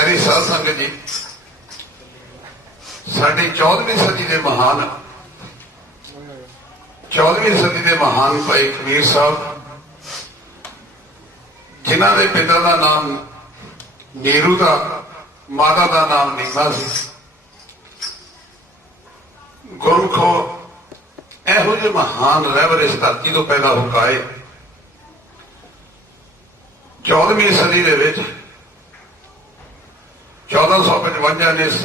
प्यारी साध संगत जी, साडी 14वीं सदी के महान 14वीं सदी के महान भाई कबीर साहब, जिन्हां दे पिता का नाम नीरू का, माता का नाम नीमा सी। गुरमुखो इहो ਜਿਹੇ महान रहबर इस धरती तो पैदा होकर आए। 14वीं सदी के 1455 ने इस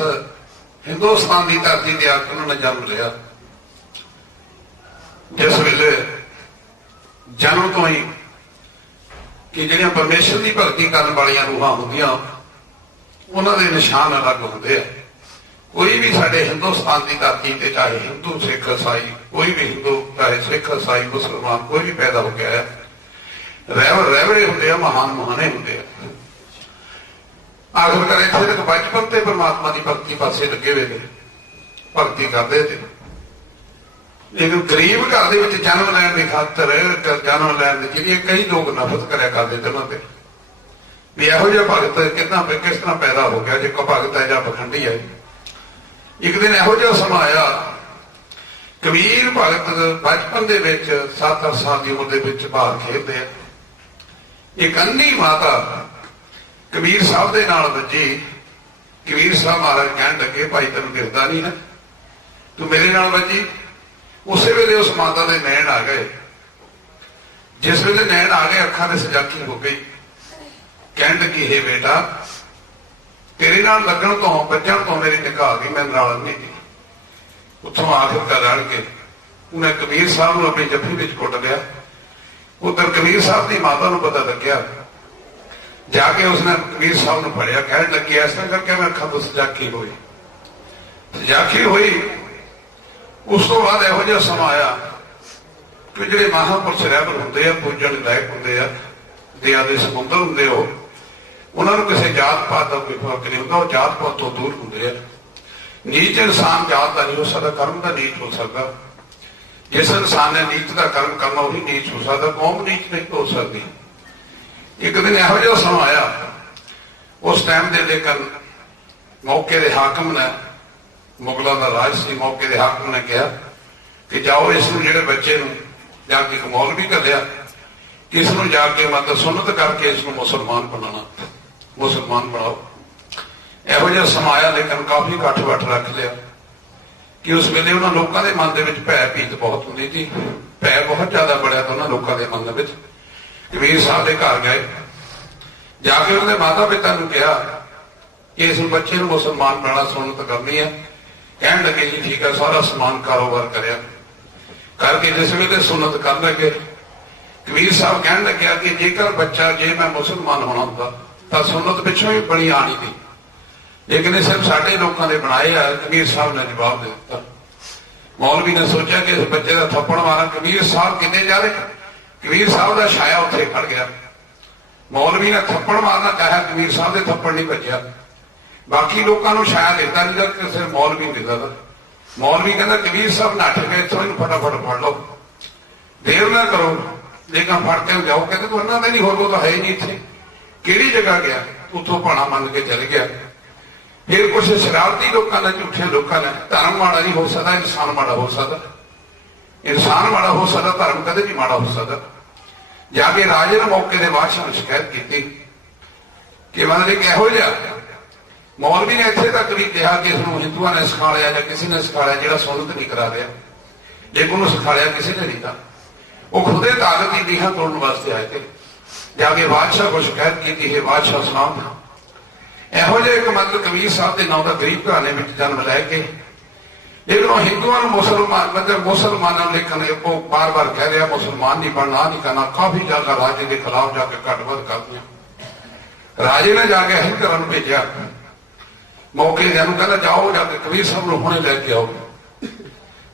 हिंदुस्तान की धरती ते आके उन्होंने जन्म लिया, जिस वेले जन्म तो ही कि जिहड़ियां परमेश्वर की भगती करने वाली रूहां होंदियां उन्होंने निशान अलग होंदे आ। कोई भी साडे हिंदुस्तान की धरती ते, चाहे हिंदू सिख ईसाई, कोई भी हिंदू चाहे सिख ईसाई मुसलमान कोई भी पैदा हो गया है, रहबर रहबरे होंदे आ, महान महाने होंदे आ। आखिरकार इत्थे तक बचपन ते परमात्मा की भगती पासे लगे हुए थे, भगती करते थे। लेकिन गरीब घर दे विच जन्म लैण की खातर, जन्म लैण दी जिहड़ी कई लोग नफरत करया करदे थे उन्हां ते भी इहो जिहा भगत किस तरह पैदा हो गया, जे कोई भगत है जां पखंडी है। एक दिन इहो जिहा समा आया, कबीर भगत बचपन दे विच 7-8 साल की उम्र दे विच बाहर खेलदे आ। एक अन्नी माता कबीर साहब दे नाल वजी। कबीर साहब महाराज कहण लगे, भाई तैनूं दिखदा नहीं है, तू मेरे नाल वजी। उस वेले उस माता के नैन आ गए। जिस वेले नैन आ गए, अखां ते सजाकी हो गई। कहण लगी, हे बेटा, तेरे नाल लगन तो बचन तो मेरी निकाह गई, मैं नाल नहीं थी। उत्थों आखिरकार रल के उन्हें कबीर साहब नूं अपनी जफ्फी विच कुट लिया। उधर कबीर साहब की माता नूं पता लग्या, जाके उसने कबीर साहब नूं फड़िया। कहण लगी, इस तरह करके मैं अखां तो सजाकी हुई। सजाकी हुई। उस तो बाद इहो जिहा समा आया कि जिहड़े महापुरुष रहबर हुंदे आ, पूजण लायक हुंदे आ, दया दे समुंदर हुंदे हो, उन्होंने किसी जात पात का कोई फर्क नहीं होता। वो जात पात तो दूर होंगे। नीच इंसान जात का नहीं हो सकता, कर्म का नीच हो सकता। जिस इंसान ने नीच का कर्म करना वही नीच हो सकता, कौम नीच नहीं हो सकती। एक दिन इहो जिहा समा आया, उस टाइम के लेकिन मौके के हाकम ने, मुगलों का राज से, मौके के हाकम ने कहा कि जाओ इस जिहड़े बच्चे जाके एक मौलवी घल्लिया कि इसनूं जाके मतलब सुन्नत करके इसनूं मुसलमान बनाना, मुसलमान बनाओ। इहो जिहा समाया, लेकिन काफी कठ वठ रख लिया कि उस वेले उन्होंने लोगों के मन के भै भीत बहुत होंदी थी। भै बहुत ज्यादा बढ़िया था उन्होंने लोगों के मन में। कबीर साहब के घर गए, जाके उन्होंने माता पिता ने कहा कि इस बच्चे को मुसलमान बनाना, सुन्नत करनी है। कहन लगे, जी ठीक है, सारा समान कारोबार करया करके जिस वेले सुन्नत कर लगे, कबीर साहब कहन लग्या कि जेकर बच्चा, जे मैं मुसलमान होना होंदा तो सुन्नत पिछों ही बनी आनी थी, लेकिन सिर्फ साडे लोगों ने बनाए है। कबीर साहब ने जवाब दे दिता। मौलवी ने सोचा कि इस बच्चे का थप्पड़ मारा। कबीर साहब कितने जा रहे, कबीर साहब का छाया उत्थे खड़ गया। मौलवी ने थप्पड़ मारना कहा, कबीर साहब के थप्पड़ नहीं बजया। बाकी लोगों को छाया दिता नहीं था, सिर्फ मौलवी दिता था। मौलवी कहता, कबीर साहब नठ गए, इथों इन्हूं फटाफट फड़ लो, देर ना करो, लेकिन फड़ के जाओ। कहते तो इन्होंने नहीं, होर तो है ही नहीं इत्थे, किहड़ी जगह गया। उतों भाणा मन के चल गया। फिर कुछ शरारती लोगों ने, झूठे लोगों ने, धर्म माड़ा नहीं हो सकता, इंसान माड़ा हो सकता, इंसान माड़ा हो सकता, धर्म कदे नहीं माड़ा हो सकता। जाके राजे ने मौके के बादशाह ने शिकायत की कि मतलब एक इहो जिहा मौलवी ने इत्थे तक भी कहा कि इसनूं हिंदुओं ने सिखा लिया या किसी ने सिखा लिया, जिहड़ा सुन्नत नहीं करा रहा, लेकिन उन्होंने सिखा लिया किसी ने नहीं था। वो खुदे ताकत की नीहां तोड़ने वास्ते आए थे। जाके बादशाह को शिकायत की, हे बादशाह सुनाओ, इहो जिहा एक मतलब कबीर साहब के नाम का गरीब घराने में जन्म लैके, लेकिन वो हिंदुओं मुसलमान मतलब मुसलमानों लेकिन वो बार बार कह रहा मुसलमान नहीं बनना, नहीं करना। काफी ज्यादा राजे के खिलाफ जाके कटवध कर दिया। राजे ने जाके अहिल करन भेजा। मौके कहना, जाओ जाके कबीर साहब को हुणे लैके आओ।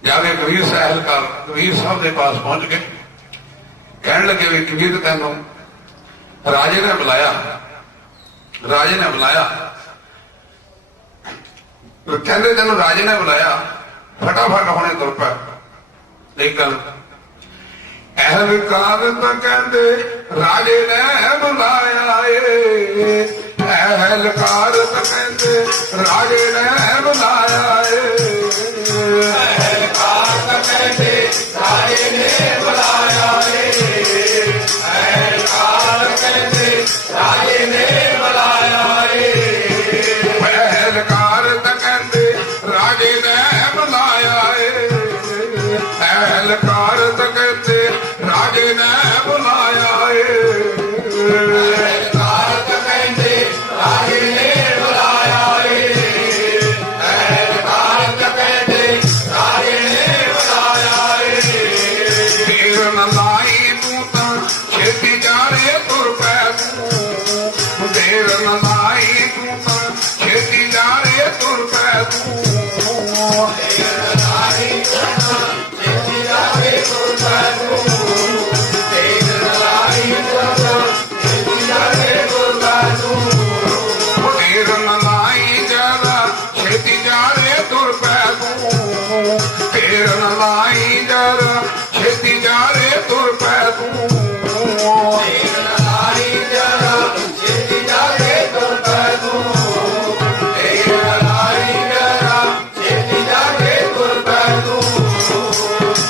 जाके कबीर साहब कबीर साहब के पास पहुंच गए। कहने लगे, भी कबीर तैनूं राजे ने बुलाया, राजे ने बुलाया, कहते तेन राजे ने बुलाया, फटाफट होने तुर पा। लेकिन अहलकार तो कहते राजे ने बुलाया, ਅਹਲਕਾਰ ਤਾਂ ਕਹਿੰਦੇ ਰਾਜੇ ਨੇ ਬੁਲਾਇਆ ਏ ਅਹਲਕਾਰ ਤਾਂ ਕਹਿੰਦੇ ਰਾਜੇ ਨੇ ਬੁਲਾਇਆ ਏ ਅਹਲਕਾਰ ਕਹਿੰਦੇ ਰਾਜੇ ਨੇ ਬੁਲਾਇਆ ਏ ਅਹਲਕਾਰ ਤਾਂ ਕਹਿੰਦੇ ਰਾਜੇ ਨੇ ਬੁਲਾਇਆ ਏ ਅਹਲਕਾਰ ਤਾਂ ਕਹਿੰਦੇ ਰਾਜੇ ਨੇ ਬੁਲਾਇਆ ਏ ਅਹਲਕਾਰ ਤਾਂ ਕਹਿੰਦੇ ਰਾਜੇ ਨੇ ਬੁਲਾਇਆ ਏ ਅਹਲਕਾਰ ਤਾਂ ਕਹਿੰਦੇ ਰਾਜੇ ਨੇ ਬੁਲਾਇਆ ਏ ਤੇਰ ਨ ਲਾਈ ਤੂੰ ਤਾਂ ਛੇਤੀ ਜਾ ਰੇ ਤੁਰ ਪੈ ਤੂੰ ਤੇਰ ਨ ਲਾਈ ਤੂੰ ਤਾਂ ਛੇਤੀ ਜਾ ਰੇ ਤੁਰ ਪੈ ਤੂੰ ਤੇਰ ਨ ਲਾਈ ਜਿਆਦਾ ਛੇਤੀ ਜਾ ਰੇ ਤੁਰ ਪੈ ਤੂੰ ਤੇਰ ਨ ਲਾਈ ਜਿਆਦਾ ਛੇਤੀ ਜਾ ਰੇ ਤੁਰ ਪੈ ਤੂੰ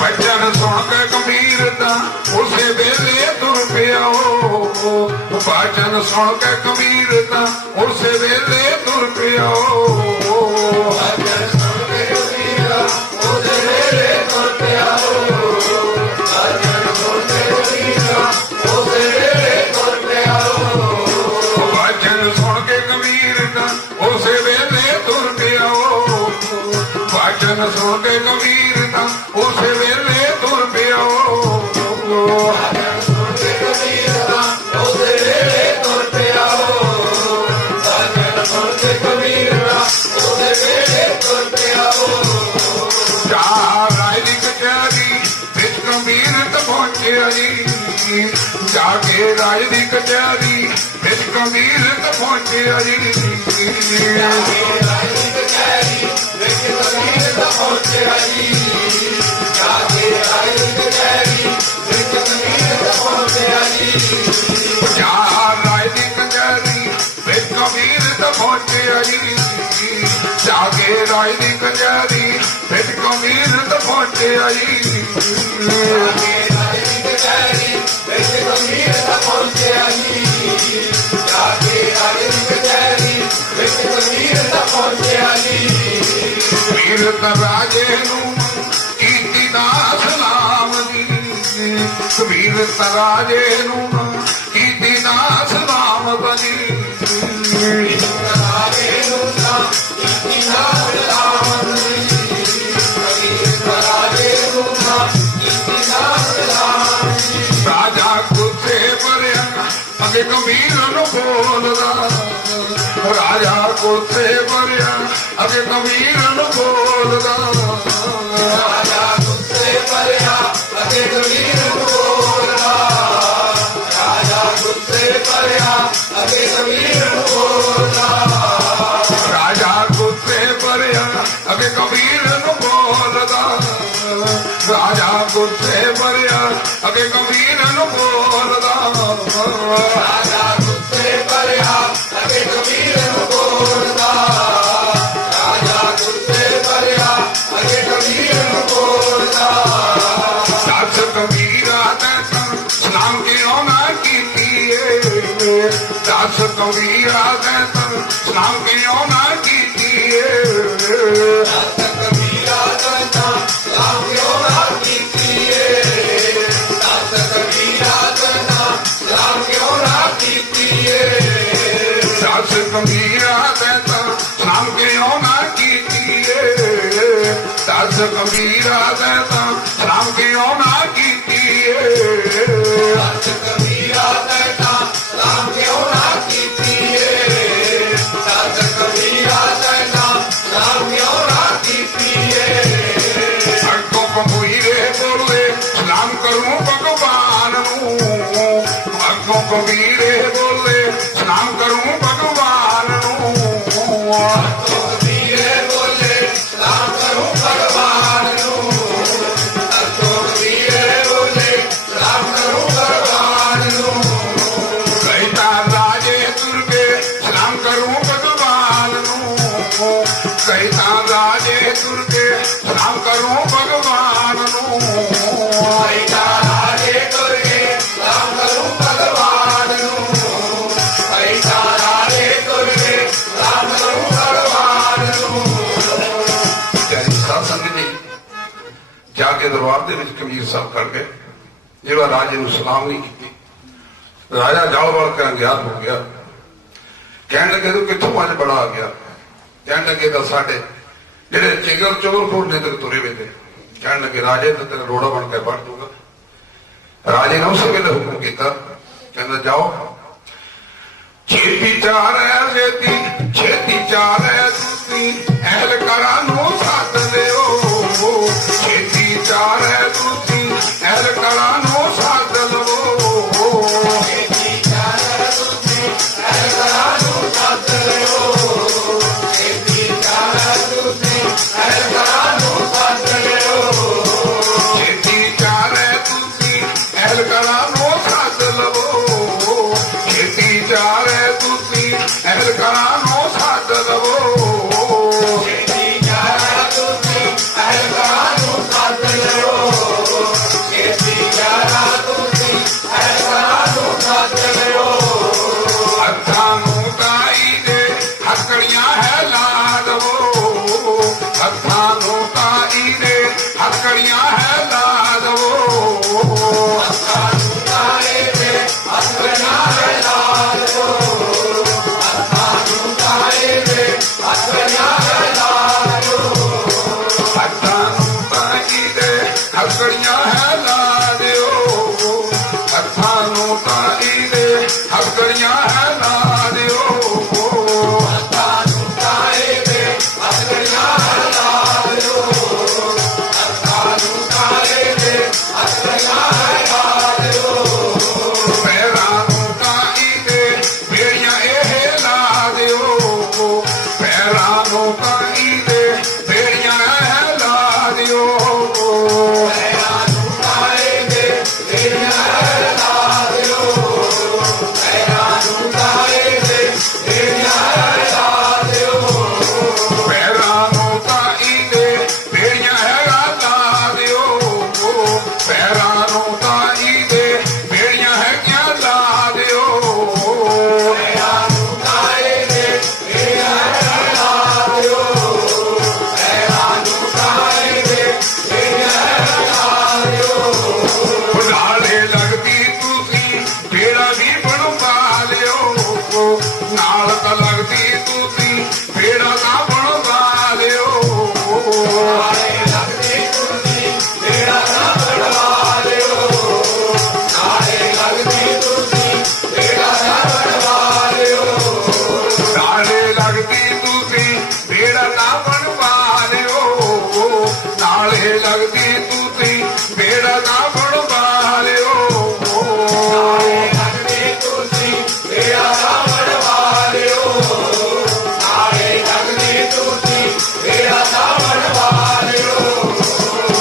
ਭਜਨ ਸੁਣ ਕੇ ਗੰਭੀਰ ਤਾਂ ਉਸੇ ਵੇਲੇ ਤੁਰ ਪਿਆਓ ਭਜਨ ਸੁਣ ਕੇ ਗੰਭੀਰ ਤਾਂ ਉਸੇ ਵੇਲੇ ਤੁਰ ਪਿਆਓ ਭਜਨ ਸੁਣ ਕੇ ਗੰਭੀਰ ਤਾਂ ਉਸੇ ਵੇਲੇ ਤੁਰ ਪਿਆਓ ਭਜਨ ਸੁਣ ਕੇ ਗੰਭੀਰ ਤਾਂ ਉਸੇ ਵੇਲੇ ਤੁਰ ਪਿਆਓ ਜਾ ਰਾਜ ਦੀ ਕਚਹਿਰੀ ਵਿੱਚ ਗੰਭੀਰ ਤਾਂ ਪਹੁੰਚਿਆ ਜੀ ਜਾ ਕੇ ਰਾਜ ਦੀ ਕਚਹਿਰੀ ਵਿੱਚ ਗੰਭੀਰ ਤਾਂ ਪਹੁੰਚਿਆ ਜੀ ਜਾ ਰਾਜ ਦੀ ਕਚਹਿਰੀ ਵਿੱਚ ਗੰਭੀਰ ਤਾਂ ਪਹੁੰਚਿਆ ਜੀ ਜਾ ਕੇ ਰਾਜ ਦੀ ਕਚਹਿਰੀ ਵਿੱਚ ਗੰਭੀਰ ਤਾਂ ਪਹੁੰਚਿਆ ਜੀ ਵੀਰ ਤਾਂ ਰਾਜੇ ਨੂੰ ਕੀਤੀ ਦਾ ਸਲਾਮ ਜੀ ਵੀਰ ਤਾਂ ਰਾਜੇ ਨੂੰ ਕੀਤੀ ਦਾ ਸਲਾਮ ਜੀ ਰਾਜਾ ਗੁੱਸੇ ਭਰਿਆ ਅੱਗੇ ਗੰਭੀਰ ਨੂੰ ਬੋਲਦਾ ਰਾਜਾ ਗੁੱਸੇ ਭਰਿਆ ਅੱਗੇ ਗੰਭੀਰ ਨੂੰ ਬੋਲਦਾ ਰਾਜਾ ਗੁੱਸੇ ਭਰਿਆ ਅੱਗੇ ਗੰਭੀਰ ਨੂੰ ਬੋਲਦਾ ਰਾਜਾ ਗੁੱਸੇ ਭਰਿਆ ਅੱਗੇ ਗੰਭੀਰ ਨੂੰ ਬੋਲਦਾ ਦੱਸ ਕਬੀਰਾ ਤੈਨੂੰ ਸਲਾਮ ਕਿਉਂ ਨਾ ਕੀਤੀ ਏ ਦੱਸ ਕਬੀਰਾ ਤੈਨੂੰ ਸਲਾਮ ਕਿਉਂ ਨਾ ਕੀਤੀ ਏ ਦੱਸ ਕਬੀਰਾ ਤੈਨੂੰ ਸਲਾਮ ਕਿਉਂ ਨਾ ਕੀਤੀ ਏ ਦੱਸ ਕਬੀਰਾ ਤੈਨੂੰ ਸਲਾਮ ਕਿਉਂ ਨਾ ਕੀਤੀ ਏ ਅੱਗੋਂ ਕਬੀਰੇ ਬੋਲੇ ਸਲਾਮ ਕਰੂੰ ਭਗਵਾਨ ਨੂੰ ਅੱਗੋਂ ਕਬੀਰੇ ਬੋਲੇ ਸਲਾਮ ਕਰੂੰ ਭਗਵਾਨ ਨੂੰ ਕਈ ਤਾਂ ਰਾਜੇ ਤੁਰ ਕੇ ਸਲਾਮ ਕਰੂੰ ਭਗਵਾਨ ਨੂੰ ਕਈ ਤਾਂ ਰਾਜੇ ਤੁਰ ਕੇ ਸਲਾਮ ਕਰੂੰ ਭਗਵਾਨ ਨੂੰ ਕਈ ਤਾਂ ਰਾਜੇ ਤੁਰ ਕੇ ਸਲਾਮ ਕਰੂੰ ਭਗਵਾਨ ਨੂੰ ਜੈਸੀ ਸਾਧ ਸੰਗਤ ਜੀ ਜਾ ਕੇ ਦਰਬਾਰ ਦੇ ਵਿੱਚ ਕਬੀਰ ਸਾਹਿਬ ਕਰ ਗਏ ਜਿਹੜਾ ਰਾਜੇ ਨੂੰ ਸਲਾਮ ਨਹੀਂ ਕੀਤੀ ਰਾਜਾ ਜਾਲਵਾਲ ਕਰਨ ਗਿਆ ਹੋ ਗਿਆ ਕਹਿਣ ਲੱਗੇ ਤੂੰ ਕਿੱਥੋਂ ਅੱਜ ਬੜਾ ਆ ਗਿਆ ਕਹਿਣ ਲੱਗੇ ਤਾਂ ਸਾਡੇ ਜਿਹੜੇ ਚਿਗਰ ਚੋਰਖੋਰ ਨੇ ਤੇ ਤੁਰੇ ਵੇਦੇ ਕਹਿਣ ਲੱਗੇ ਰਾਜੇ ਤਾਂ ਤੇਰਾ ਰੋੜਾ ਬਣ ਕੇ ਵੜ ਦੂਗਾ ਰਾਜੇ ਨੇ ਉਸੇ ਵੇਲੇ ਹੁਕਮ ਕੀਤਾ ਕਹਿੰਦਾ ਜਾਓ ਛੇਤੀ ਚਾਰ ਹੈ ਛੇਤੀ ਚਾਰ ਹੈ ਤੁਸੀਂ ਅਹਿਲਕਾਰਾਂ ਨੂੰ ਸੱਦ ਲਿਓ ਛੇਤੀ ਚਾਰ ਹੈ ਤੁਸੀਂ ਅਹਿਲਕਾਰਾਂ ਨੂੰ ਸੱਦ ਲਵੋ ਛੇਤੀ ਚਾਰ ਹੈ ਤੁਸੀਂ ਅਹਿਲਕਾਰਾਂ ਨੂੰ ਸੱਦ ਲਿਓ ਛੇਤੀ ਚਾਰ ਹੈ ਤੁਸੀਂ ਅਹਿਲਕਾਰਾਂ ਨੂੰ ਸੱਦ ਲਿਓ ਛੇਤੀ ਚਾਰ ਹੈ ਤੁਸੀਂ ਅਹਿਲਕਾਰਾਂ ਨੂੰ ਸੱਦ ਲਵੋ ਛੇਤੀ ਚਾਰ ਹੈ ਤੁਸੀਂ ਅਹਿਲਕਾਰਾਂ ਨੂੰ ਸੱਦ ਲਵੋ ਛੇਤੀ ਚਾਰ ਹੈ ਤੁਸੀਂ ਅਹਿਲਕਾਰਾਂ ਨੂੰ ਸੱਦ ਲਿਓ ਛੇਤੀ ਚਾਰ ਹੈ ਤੁਸੀਂ ਅਹਿਲਕਾਰਾਂ ਨੂੰ ਸੱਦ ਲਿਓ ਹੱਥਾਂ ਨੂੰ ਤਾਈ ਦੇ ਹੱਕੜੀਆਂ ਹੈ ਲਾ ਦਵੋ ਹੱਥਾਂ ਨੂੰ ਤਾਈ ਦੇ ਹੱਕੜੀਆਂ ਹੈ ਲਾ ਦਵੋ ਹੱਥਾਂ ਨੂੰ ਤਾਏ ਦੇ ਹੱਥਾਂ ਹੈ ਲਾ ਦਿਓ ਹੱਥਾਂ ਨੂੰ ਤਾਏ ਦੇ ਹੱਥਾਂ ਹੈ ਲਾ ਦਿਓ ਹੱਥਾਂ ਨੂੰ ਤਾਈ ਦੇ ਹੱਕੜੀਆਂ ਹੈ ਲਾ ਦਿਓ ਹੱਥਾਂ ਨੂੰ ਤਾਈ ਦੇ ਹੱਕੜੀਆਂ ਹੈ ਲਾ ਦਿਓ ਹੱਥਾਂ ਨੂੰ ਤਾਏ ਦੇ ਹੱਥਾਂ ਹੈ ਲਾ ਦਿਓ ਹੱਥਾਂ ਨੂੰ ਤਾਏ ਦੇ ਹੱਥਾਂ ਹੈ ਲਾ ਦਿਓ ਪੈਰਾਂ ਨੂੰ ਤਾਈ ਦੇ ਬੇੜੀਆਂ ਇਹ ਲਾ ਦਿਓ ਪੈਰਾਂ ਨੂੰ ਤਾਈ ਦੇ ਬੇੜੀਆਂ ਇਹ ਲਾ ਦਿਓ ਪੈਰਾਂ ਨੂੰ ਤਾਏ ਦੇ ਬੇੜੀਆਂ ਲਾ ਦਿਓ ਪੈਰਾਂ ਨੂੰ ਤਾਏ ਦੇ ਬੇੜੀਆਂ ਲਾ ਦਿਓ ਪੈਰਾਂ ਨੂੰ ਤਾਈ ਦੇ ਬੇੜੀਆਂ ਹੈਗਾ ਲਾ ਦਿਓ ਪੈਰਾਂ ਨੂੰ ਤਾਈ ਦੇ ਬੇੜੀਆਂ ਹੈਗੀਆਂ ਲਾ ਦਿਓ ਪੈਰਾਂ ਨੂੰ ਤਾਏ ਦੇ ਬੇੜੀਆਂ ਲਾ ਦਿਓ ਪੈਰਾਂ ਨੂੰ ਤਾਏ ਦੇ ਬੇੜੀਆਂ ਲਾ ਦਿਓ ਨਾਲੇ ਲੱਗਦੀ ਤੁਸੀਂ ਬੇੜਾ ਵੀ ਬਣਵਾ ਲਿਓ ਨਾਲ ਤਾਂ ਲੱਗਦੀ ਤੁਸੀਂ ਬੇੜਾ ਤਾਂ ਬਣਵਾ ਲਿਓ ਨਾਲੇ ਲੱਗਦੀ ਤੁਸੀਂ ਬੇੜਾ ਨਾ ਬਣਵਾ ਲਿਓ ਨਾਲੇ ਲੱਗਦੀ ਤੁਸੀਂ ਬੇੜਾ ਨਾ ਬਣਵਾ ਲਿਓ ਨਾਲੇ ਲੱਗਦੀ ਤੁਸੀਂ ਬੇੜਾ ਨਾ ਬਣਵਾ ਲਿਓ ਨਾਲੇ ਲੱਗਦੀ ਤੁਸੀਂ ਬੇੜਾ ਨਾ ਬਣਵਾ ਲਿਓ ਨਾਲੇ ਲੱਗਦੀ ਤੁਸੀਂ ਬੇੜਾ ਨਾ ਬਣਵਾ ਲਿਓ ਨਾਲੇ ਲੱਗਦੀ ਤੁਸੀਂ ਬੇੜਾ ਨਾ ਬਣਵਾ ਲਿਓ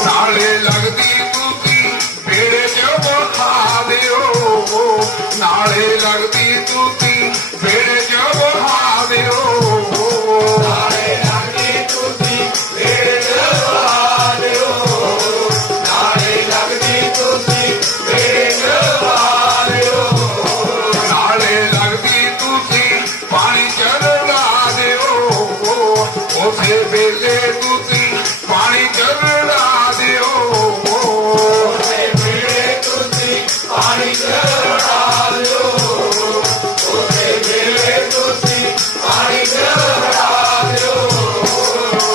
ਨਾਲੇ ਲੱਗਦੀ ਤੁਸੀਂ ਬੇੜੇ 'ਚ ਬਹਾ ਦਿਓ ਨਾਲੇ ਲੱਗਦੀ ਤੁਸੀਂ ਬੇੜੇ 'ਚ ਬਹਾ ਦਿਓ ਨਾਲੇ ਲੱਗਦੀ ਤੁਸੀਂ ਬੇੜੇ 'ਚ ਬਹਾ ਦਿਓ ਨਾਲੇ ਲੱਗਦੀ ਤੁਸੀਂ ਬੇੜੇ 'ਚ ਬਹਾ ਦਿਓ ਨਾਲੇ ਲੱਗਦੀ ਤੁਸੀਂ ਪਾਣੀ 'ਚ ਰਲਾ ਦਿਓ ਉਸੇ ਵੇਲੇ ਤੁਸੀਂ ਪਾਣੀ 'ਚ ਰਲਾ ਦਿਓ ਉਸੇ ਵੇਲੇ ਤੁਸੀਂ ਪਾਣੀ 'ਚ ਰਲਾ ਦਿਓ ਉਸੇ ਵੇਲੇ ਤੁਸੀਂ ਪਾਣੀ 'ਚ ਰਲਾ ਦਿਓ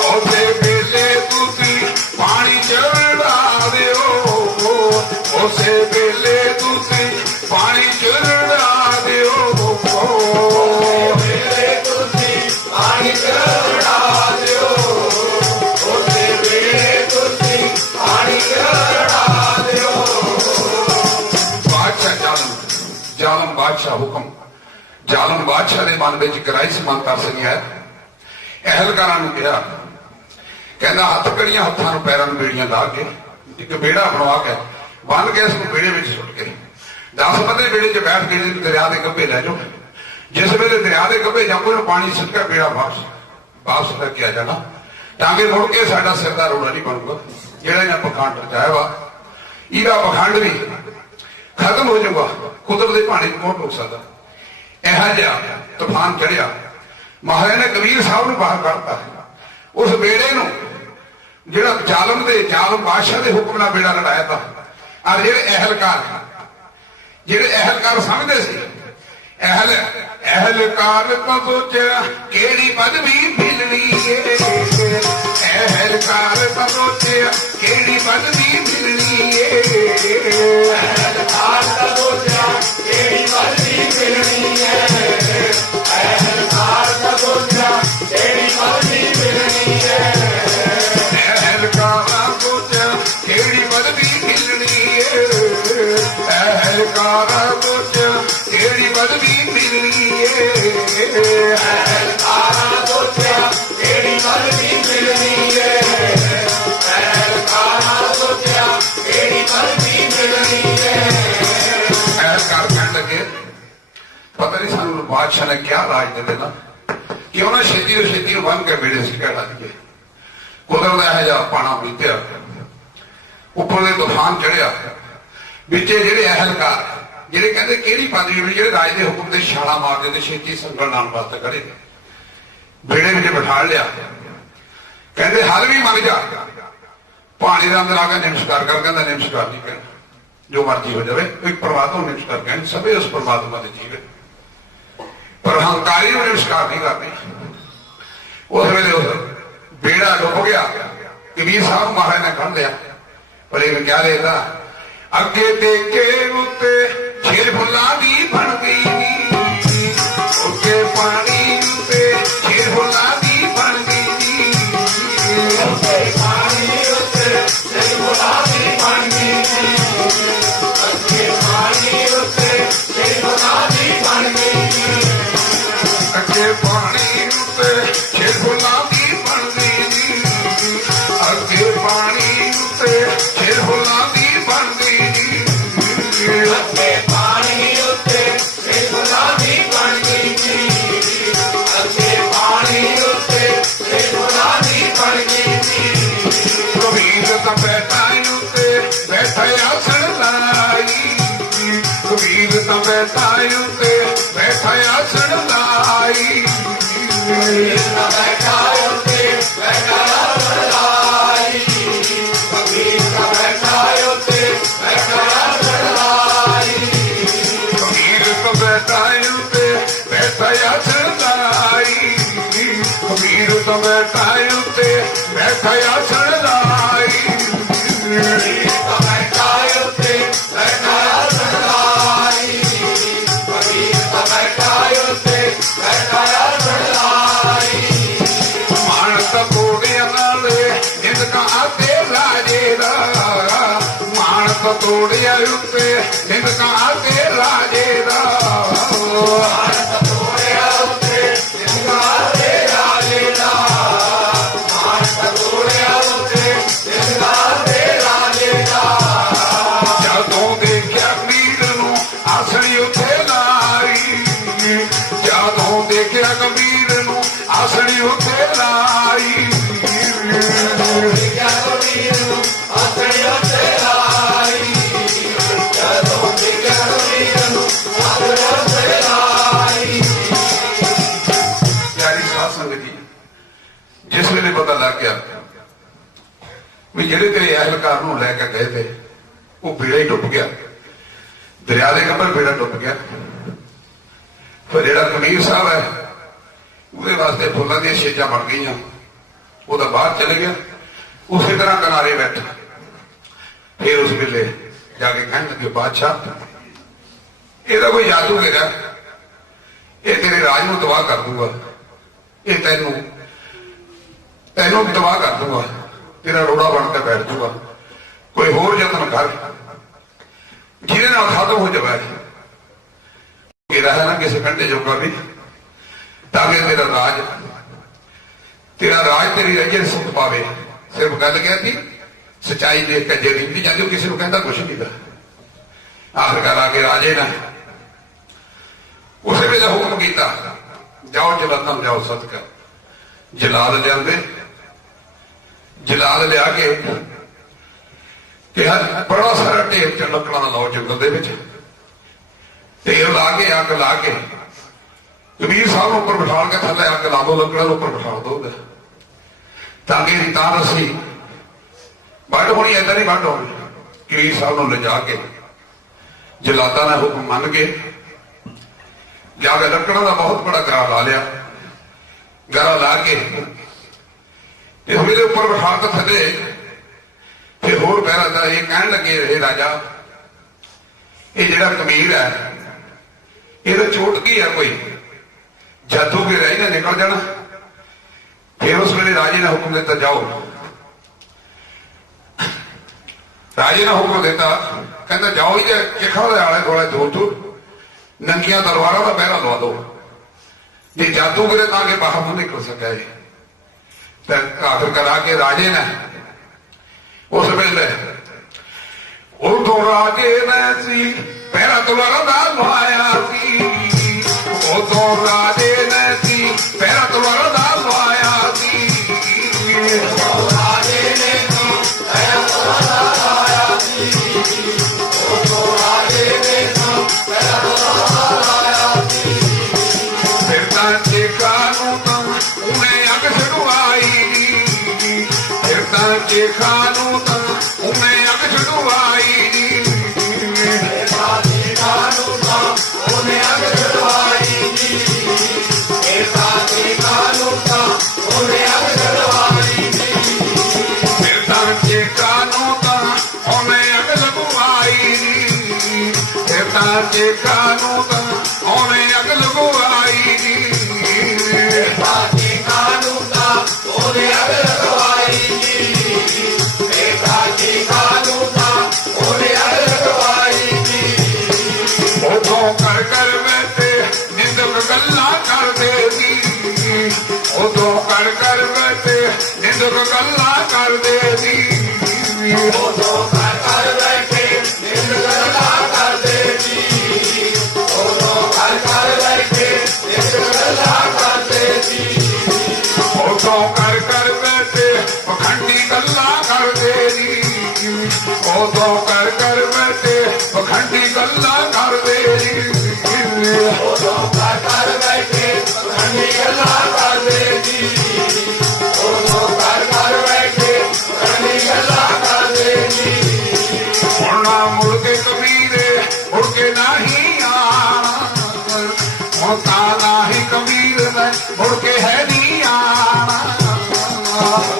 ਉਸੇ ਵੇਲੇ ਤੁਸੀਂ ਪਾਣੀ 'ਚ ਰਲਾ ਦਿਓ ਉਸੇ ਵੇਲੇ ਤੁਸੀਂ ਪਾਣੀ 'ਚ ਰਲਾ ਦਿਓ ਵੇਲੇ ਤੁਸੀਂ ਪਾਣੀ 'ਚ ਰਲਾ ਦਿਓ ਉਸੇ ਵੇਲੇ ਤੁਸੀਂ ਪਾਣੀ 'ਚ ਰਲਾ ਦਿਓ ਜ਼ਾਲਮ ਬਾਦਸ਼ਾਹ ਹੁਕਮ ਜ਼ਾਲਮ ਬਾਦਸ਼ਾਹ ਦੇ ਮਨ ਵਿੱਚ ਗਰਾਈ ਮਨ ਤਰਸ ਗਿਆ ਅਹਿਲਕਾਰਾਂ ਨੂੰ ਕਿਹਾ ਕਹਿੰਦਾ ਹੱਥ ਕੜੀਆਂ ਹੱਥਾਂ ਨੂੰ ਪੈਰਾਂ ਨੂੰ ਬੇੜੀਆਂ ਲਾ ਕੇ ਇੱਕ ਬੇੜਾ ਬਣਵਾ ਕੇ ਬੰਨ ਕੇ ਇਸ ਨੂੰ ਬੇੜੇ ਵਿੱਚ ਸੁੱਟ ਕੇ 10 ਬੰਦੇ ਬੇੜੇ 'ਚ ਬੈਠ ਕੇ ਇਹਨੂੰ ਦਰਿਆ ਦੇ ਗੱਭੇ ਲੈ ਜਾਓ ਜਿਸ ਵੇਲੇ ਦਰਿਆ ਦੇ ਗੱਭੇ ਜਾਪੋ ਨੂੰ ਪਾਣੀ ਸੁੱਕਾ ਬੇੜਾ ਵਾਪਸ ਲੈ ਕੇ ਆ ਜਾਣਾ, ਤਾਂ ਕਿ ਮੁੜ ਕੇ ਸਾਡਾ ਸਿਰ ਦਾ ਰੋੜਾ ਨਹੀਂ ਬਣੂਗਾ। ਜਿਹੜਾ ਇਹਨਾਂ ਪਖੰਡ ਰਚਾਇਆ ਵਾ, ਇਹਦਾ ਪਖੰਡ ਵੀ ਖਤਮ ਹੋ ਜਾਊਗਾ। ਕੁਦਰਤ ਦੇ ਪਾਣੀ ਨੂੰ ਕੌਣ ਰੋਕ ਸਕਦਾ? ਇਹੋ ਜਿਹਾ ਤੂਫਾਨ ਚੜਿਆ, ਮਹਾਰਾਜ ਨੇ ਕਬੀਰ ਸਾਹਿਬ ਨੂੰ ਬਾਹਰ ਕੱਢਤਾ। ਉਸ ਬੇੜੇ ਨੂੰ ਜਿਹੜਾ ਜ਼ਾਲਮ ਬਾਦਸ਼ਾਹ ਦੇ ਹੁਕਮ ਨਾਲ ਬੇੜਾ ਲੜਾਇਆ ਤਾ। ਔਰ ਜਿਹੜੇ ਅਹਿਲਕਾਰ ਸਮਝਦੇ ਸੀ, ਅਹਿਲਕਾਰ ਤਾਂ ਸੋਚਿਆ ਕਿਹੜੀ ਪਦਵੀ ਮਿਲਣੀ ਏ, ਅਹਿਲਕਾਰ ਤਾਂ ਸੋਚਿਆ ਕਿਹੜੀ ਪਦਵੀ ਮਿਲਣੀ ਏ, ਅਹਿਲਕਾਰ ਦਾ ਸੋਚਿਆ ਕਿਹੜੀ ਪਦਵੀ ਮਿਲਣੀ ਹੈ, ਅਹਿਲਕਾਰ ਦਾ ਸੋਚਿਆ ਕਿਹੜੀ ਪਦਵੀ ਮਿਲਣੀ ਹੈ, ਅਹਿਲਕਾਰਾਂ ਸੋਚਿਆ ਕਿਹੜੀ ਪਦਵੀ ਮਿਲਣੀ ਏ, ਅਹਿਲਕਾਰਾਂ ਸੋਚਿਆ ਕਿਹੜੀ ਪਦਵੀ ਮਿਲਣੀ ਏ, ਅਹਿਲਕਾਰਾਂ ਸੋਚਿਆ ਕਿਹੜੀ ਪਦਵੀ ਮਿਲਣੀ ਹੈ, ਅਹਿਲਕਾਰਾਂ ਸੋਚਿਆ ਕਿਹੜੀ ਪਦਵੀ ਮਿਲਣੀ ਹੈ। ਅਹਿਲਕਾਰ ਕਹਿਣ ਲੱਗੇ, ਪਤਾ ਨਹੀਂ ਸਾਨੂੰ ਬਾਦਸ਼ਾਹ ਨੇ ਕਿਆ ਰਾਜ ਦੇ ਦੇਣਾ ਕਿ ਉਹਨਾਂ ਛੇਤੀ ਤੋਂ ਛੇਤੀ ਨੂੰ ਬੰਨ ਕੇ ਬੇੜੇ ਸੀ ਕਹਿ ਲੱਗੇ। ਕੁਦਰਤ ਦਾ ਇਹੋ ਜਿਹਾ ਪਾਣਾ ਬੀਤਿਆ, ਉੱਪਰ ਦੇ ਤੂਫਾਨ ਚੜਿਆ, ਵਿੱਚੇ ਜਿਹੜੇ ਅਹਿਲਕਾਰ ਜਿਹੜੇ ਕਹਿੰਦੇ ਕਿਹੜੀ ਪਦਵੀ ਵੀ, ਜਿਹੜੇ ਰਾਜ ਦੇ ਹੁਕਮ ਤੇ ਛਾਲਾ ਮਾਰਦੇ ਤੇ ਛੇਤੀ ਸੰਗਲ ਨਾਲ ਵਾਸਤੇ ਖੜੇ, ਬੇੜੇ ਵਿੱਚ ਬਿਠਾ ਲਿਆ। ਕਹਿੰਦੇ ਹਲ ਵੀ ਮੰਨ ਜਾ, ਪਾਣੀ ਦੇ ਅੰਦਰ ਆ ਕੇ ਨਮਸਕਾਰ ਕਰ। ਕਹਿੰਦਾ ਨਮਸਕਾਰ ਨਹੀਂ ਕਹਿਣਾ, ਜੋ ਮਰਜ਼ੀ ਹੋ ਜਾਵੇ, ਇੱਕ ਪਰਮਾਤਮਾ ਨੂੰ ਨਮਸਕਾਰ ਕਹਿਣ, ਸਭੇ ਉਸ ਪਰਮਾਤਮਾ ਦੇ ਜੀਵ, ਪਰ ਹੰਕਾਰੀ ਨੂੰ ਨਮਸਕਾਰ ਨਹੀਂ ਕਰਨੀ। ਉਸ ਵੇਲੇ ਬੇੜਾ ਡੁੱਬ ਗਿਆ। ਕਬੀਰ ਸਾਹਿਬ ਮਹਾਰਾਜ ਨੇ ਕੱਢ ਲਿਆ, ਪਰ ਇਹ ਕਿਆ ਲੈਦਾ, ਅੱਗੇ ਦੇਖੇ ਉੱਤੇ ਛੇਰ ਫੁੱਲਾਂ ਦੀ ਬਣ ਗਈ, ਉੱਤੇ ਪਾਣੀ ਉੱਤੇ ਛੇਰ ਫੁੱਲਾਂ ਦੀ ਬਣ ਗਈ, ਉੱਤੇ ਪਾਣੀ ਉੱਤੇ ਛੇਰ ਫੁੱਲਾਂ ਦੀ ਬਣ ਗਈ, ਉੱਤੇ ਪਾਣੀ ਉੱਤੇ ਛੇਰ ਫੁੱਲਾਂ ਦੀ ਬਣ ਗਈ, ਅੱਗੇ ਪਾਣੀ ਉੱਤੇ ਛੇਰ ਫੁੱਲਾਂ ਦੀ ਬਣ ਗਈ, ਅੱਗੇ ਪਾਣੀ ਉੱਤੇ ਛੇਰ ਫੁੱਲਾਂ ਦੀ ਬਣ ਗਈ, ਅੱਗੇ ਪਾਣੀ ਉੱਤੇ ਛੇਰ ਫੁੱਲਾਂ ਦੀ ਬਣ ਗਈ, ਅੱਗੇ ਪਾਣੀ ਉੱਤੇ ਛੇਰ ਫੁੱਲਾਂ ਦੀ ਬਣ ਗਈ। ਕਬੀਰ ਤਾਂ ਬੈਠਾ ਉੱਤੇ ਬੈਠਾ ਆਸਣ ਲਾਈ, ਕਬੀਰ ਤਾਂ ਬੈਠਾ ਉੱਤੇ ਬੈਠਾ ਆਸਣ ਲਾਈ, ਕਬੀਰ ਤਾਂ ਬੈਠਾ ਉੱਤੇ ਬੈਠਾ ਆਸਣ ਲਾਈ, ਕਬੀਰ ਤਾਂ ਬੈਠਾ ਉੱਤੇ ਬੈਠਾ ਆਸਣ ਲਾਈ, ਕਬੀਰ ਤਾਂ ਬੈਠਾ ਉੱਤੇ ਬੈਠਾ ਆਸਣ ਲਾਈ, ਕਬੀਰ ਤਾਂ ਬੈਠਾ ਉੱਤੇ ਬੈਠਾ ਆਸਣ ਲਾਈ, ਕਬੀਰ ਤਾਂ ਬੈਠਾ ਉੱਤੇ ਬੈਠਾ ਆਸਣ ਲਾਈ, ਕਬੀਰ ਤਾਂ ਬੈਠਾ ਉੱਤੇ ਬੈਠਾ ਆਸਣ ਲਾਈ। ਮਾਨਸ ਤੋੜਿਆ ਨਾਲੇ ਨਿੰਦਕਾਂ ਆਤੇ ਰਾਜੇ ਦਾ, ਮਾਨਸ ਤੋੜਿਆ ਉੱਤੇ ਨਿੰਦਕਾਂ ਆਤੇ ਰਾਜੇ ਦਾ, ਮਾਨਸ ਤੋੜਿਆ ਉੱਤੇ ਨਿੰਦਕਾਂ ਦੇ ਰਾਜੇ ਦਾ, ਮਾਨਸ ਤੋੜਿਆ ਉੱਤੇ ਨਿੰਦਕਾਂ ਦੇ ਰਾਜੇ ਦਾ, ਜਦੋਂ ਦੇਖਿਆ ਕਬੀਰ ਨੂੰ ਆਸਣੀ ਉੱਥੇ ਲਾਈ, ਜਦੋਂ ਦੇਖਿਆ ਕਬੀਰ ਨੂੰ ਆਸਣੀ ਉੱਥੇ ਲਾਈ, ਦੇਖਿਆ ਕਬੀਰ ਨੂੰ ਆਸਣੀ ਉੱਤੇ ਲਾਈ, ਜਦੋਂ ਦੇਖਿਆ ਕਬੀਰ ਨੂੰ ਆਸਣੀ ਉੱਤੇ ਲਾਈ। ਪਿਆਰੀ ਸਾਧ ਸੰਗਤ ਜੀ, ਜਿਸ ਵੇਲੇ ਪਤਾ ਲੱਗ ਗਿਆ ਵੀ ਜਿਹੜੇ ਤੇਰੇ ਅਹਿਲਕਾਰ ਨੂੰ ਲੈ ਕੇ ਗਏ ਤੇ ਉਹ ਬੇੜਾ ਹੀ ਡੁੱਬ ਗਿਆ, ਦਰਿਆ ਦੇ ਕੰਢੇ ਬੇੜਾ ਡੁੱਬ ਗਿਆ। ਫਿਰ ਜਿਹੜਾ ਕਬੀਰ ਸਾਹਿਬ ਹੈ ਉਹਦੇ ਵਾਸਤੇ ਫੁੱਲਾਂ ਦੀਆਂ ਛੇਜਾਂ ਬਣ ਗਈਆਂ, ਉਹ ਤਾਂ ਬਾਹਰ ਚਲੇ ਗਿਆ, ਉਸੇ ਤਰ੍ਹਾਂ ਕਿਨਾਰੇ ਬੈਠਾ। ਫਿਰ ਉਸ ਵੇਲੇ ਜਾ ਕੇ ਕਹਿਣ ਲੱਗੇ, ਬਾਦਸ਼ਾਹ ਇਹਦਾ ਕੋਈ ਜਾਦੂ ਹੈਗਾ, ਇਹ ਤੇਰੇ ਰਾਜ ਨੂੰ ਤਬਾਹ ਕਰ ਦੂਗਾ, ਇਹ ਤੈਨੂੰ ਤਬਾਹ ਕਰ ਦੂਗਾ, ਤੇਰਾ ਰੋੜਾ ਬਣ ਕੇ ਬੈਠ ਜੂਗਾ, ਕੋਈ ਹੋਰ ਯਤਨ ਕਰ ਜਿਹਦੇ ਨਾਲ ਖਤਮ ਹੋ ਜਾਵੇ। ਇਹਦਾ ਹੈ ਨਾ ਕਿਸੇ ਕੰਢੇ ਜੋਗਾ ਵੀ, ਤਾਂ ਕਿ ਤੇਰਾ ਰਾਜ ਤੇਰੀ ਰਜੇ ਸੁਖ ਪਾਵੇ। ਸਿਰਫ ਗੱਲ ਕਹਿਤੀ, ਸੱਚਾਈ ਦੇਖ ਕੇ ਜਿਹੜੀ ਨਹੀਂ ਜਾਂਦੀ, ਉਹ ਕਿਸੇ ਨੂੰ ਕਹਿੰਦਾ ਕੁਛ ਨਹੀਂ ਦਾ। ਆਖਰਕਾਰ ਆ ਕੇ ਰਾਜੇ ਨੇ ਉਸੇ ਵੇਲੇ ਹੁਕਮ ਕੀਤਾ, ਜਾਓ ਜਲੰਧਰ ਜਾਓ ਸਦਕਾ, ਜਲਾਦ ਲਿਆਂਦੇ, ਜਲਾਦ ਲਿਆ ਕੇ ਕਿਹਾ ਬੜਾ ਸਾਰਾ ਢੇਰ ਚ ਲੱਕੜਾਂ ਦਾ ਲਾਓ ਜੰਗਲ ਦੇ ਵਿੱਚ, ਢੇਰ ਲਾ ਕੇ ਅੱਗ ਲਾ ਕੇ ਕਬੀਰ ਸਾਹਿਬ ਨੂੰ ਉੱਪਰ ਬਿਠਾ ਕੇ ਥੱਲੇ ਅੱਗ ਲਾ ਦੋ, ਲੱਕੜਾਂ ਨੂੰ ਉੱਪਰ ਬਿਠਾ ਦੋ ਤਾਂ ਕਿ ਇਹਦੀ ਤਾਂ ਰੱਸੀ ਵੱਢ ਹੋਣੀ, ਏਦਾਂ ਨਹੀਂ ਵੱਢ ਹੋਣੀ। ਕਬੀਰ ਸਾਹਿਬ ਨੂੰ ਲਿਜਾ ਕੇ ਜਲਾਦਾਂ ਨੇ ਹੁਕਮ ਮੰਨ ਕੇ ਲਿਆ ਕੇ ਲੱਕੜਾਂ ਦਾ ਬਹੁਤ ਬੜਾ ਗਰਾ ਲਾ ਲਿਆ, ਗਰਾ ਲਾ ਕੇ ਇਸ ਵੇਲੇ ਉੱਪਰ ਬਿਠਾ ਕੇ ਥੱਲੇ ਫਿਰ ਹੋਰ ਪਹਿਰਾ ਦਾ ਇਹ ਕਹਿਣ ਲੱਗੇ, ਇਹ ਰਾਜਾ ਇਹ ਜਿਹੜਾ ਕਬੀਰ ਹੈ ਇਹਦਾ ਚੋਟ ਕੀ ਹੈ, ਕੋਈ ਜਾਦੂ ਕੇ ਰਹਿ ਨਾ ਨਿਕਲ ਜਾਣਾ। ਫਿਰ ਉਸ ਵੇਲੇ ਰਾਜੇ ਨੇ ਹੁਕਮ ਦਿੱਤਾ, ਜਾਓ। ਰਾਜੇ ਨੇ ਹੁਕਮ ਦਿੱਤਾ, ਕਹਿੰਦਾ ਜਾਓ ਜੀ ਚਿਖਾ ਦੇ ਆਲੇ ਦੁਆਲੇ ਦੂਰ ਦੂਰ ਨੰਗੀਆਂ ਤਲਵਾਰਾਂ ਦਾ ਪਹਿਰਾ ਲਵਾ ਦੋ, ਜੇ ਜਾਦੂਗਰ ਤਾਂ ਕਿ ਬਾਹਰ ਨੂੰ ਨਿਕਲ ਸਕਿਆ ਜੀ। ਤੇ ਆਖਰ ਕਰਾ ਕੇ ਰਾਜੇ ਨੇ ਉਸ ਵੇਲੇ ਉਦੋਂ ਰਾਜੇ ਨੇ ਸੀ ਪਹਿਰਾ ਤਲਵਾਰਾਂ ਦਾ ਲਵਾਇਆ ਸੀ, ਉਦੋਂ ਰਾਜੇ ਨੇ ਸੀ ਪਹਿਰਾ ਤਲਵਾਰਾਂ ਦਾ ਲਵਾਇਆ ਸੀ, ਉਦੋਂ ਰਾਜੇ ਨੇ ਸੀ ਪਹਿਰਾ ਤਲਵਾਰਾਂ ਦਾ ਲਵਾਇਆ ਸੀ, ਉਦੋਂ ਰਾਜੇ ਨੇ ਸੀ ਪਹਿਰਾ ਤਲਵਾਰਾਂ ਦਾ ਲਵਾਇਆ ਸੀ। ਫਿਰ ਤਾਂ ਚੇਖਾ ਨੂੰ ਤਾਂ ਉਹਨੇ ਅੱਗ ਛਡਵਾਈ, ਫਿਰ ਤਾਂ ਚੇਖਾ ਨੂੰ ਤਾਂ ਉਹਨੇ ਅੱਗ ਛਡਵਾਈ, ਉਹਨੇ ਅੱਗ ਛਡਵਾਈ ਜੀ, ਇਹ ਸਾਥੀ ਕਾਨੂੰ ਤਾਂ ਉਹਨੇ ਅੱਗ ਛਡਵਾਈ ਜੀ, ਫਿਰ ਤਾਂ ਚੇਖਾ ਨੂੰ ਤਾਂ ਉਹਨੇ ਅੱਗ ਲਗਵਾਈ, ਫਿਰ ਤਾਂ ਚੇਖਾ ਨੂੰ ਤਾਂ ਉਹਨੇ ਅੱਗ ਲਗਵਾਈ, ਸਾਥੀ ਕਾਨੂੰ ਤਾਂ ਉਹਨੇ ਅੱਗ ਲਗਵਾਈ ਜੀ, ਇਹ ਸਾਥੀ ਕਾਨੂੰ ਤਾਂ ਉਹਨੇ ਅੱਗ ਲਗਵਾਈ ਜੀ। ਉਦੋਂ ਕਰ ਕਰ ਬੈਠੇ ਨਿੰਦਕ ਗੱਲਾਂ ਕਰਦੇ ਸੀ, ਉਦੋਂ ਕਰ ਕਰ ਬੈਠੇ ਨਿੰਦਕ ਗੱਲਾਂ ਕਰਦੇ ਸੀ, ਉਦੋਂ ਘਰ ਘਰ ਬੈਠੇ ਨਿੰਦ ਗੱਲਾਂ ਕਰਦੇ ਸੀ, ਉਦੋਂ ਘਰ ਘਰ ਬੈਠੇ ਨਿੰਦ ਗੱਲਾਂ ਕਰਦੇ ਸੀ, ਉਦੋਂ ਕਰ ਕਰ ਬੈਠੇ ਪਖੰਡੀ ਗੱਲਾਂ ਕਰਦੇ ਸੀ, ਉਦੋਂ ਕਰ ਕਰ ਬੈਠੇ ਪਖੰਡੀ ਗੱਲਾਂ ਕਰਦੇ ਸੀ, ਉਦੋਂ ਘਰ ਘਰ ਬੈਠੇ ਪਖੰਡੀ ਗੱਲਾਂ ਕਰਦੇ ਸੀ, ਉਦੋਂ ਘਰ ਘਰ ਬੈਠੇ ਪਖੰਡੀ ਗੱਲਾਂ ਕਰਦੇ ਸੀ। ਹੁਣ ਨਾ ਮੁੜ ਕੇ ਕਬੀਰੇ ਮੁੜ ਕੇ ਨਹੀਂ ਆਣਾ, ਹੁਣ ਤਾਂ ਨਹੀਂ ਕਬੀਰ ਨੇ ਮੁੜ ਕੇ ਹੈ ਨਹੀਂ ਆਣਾ,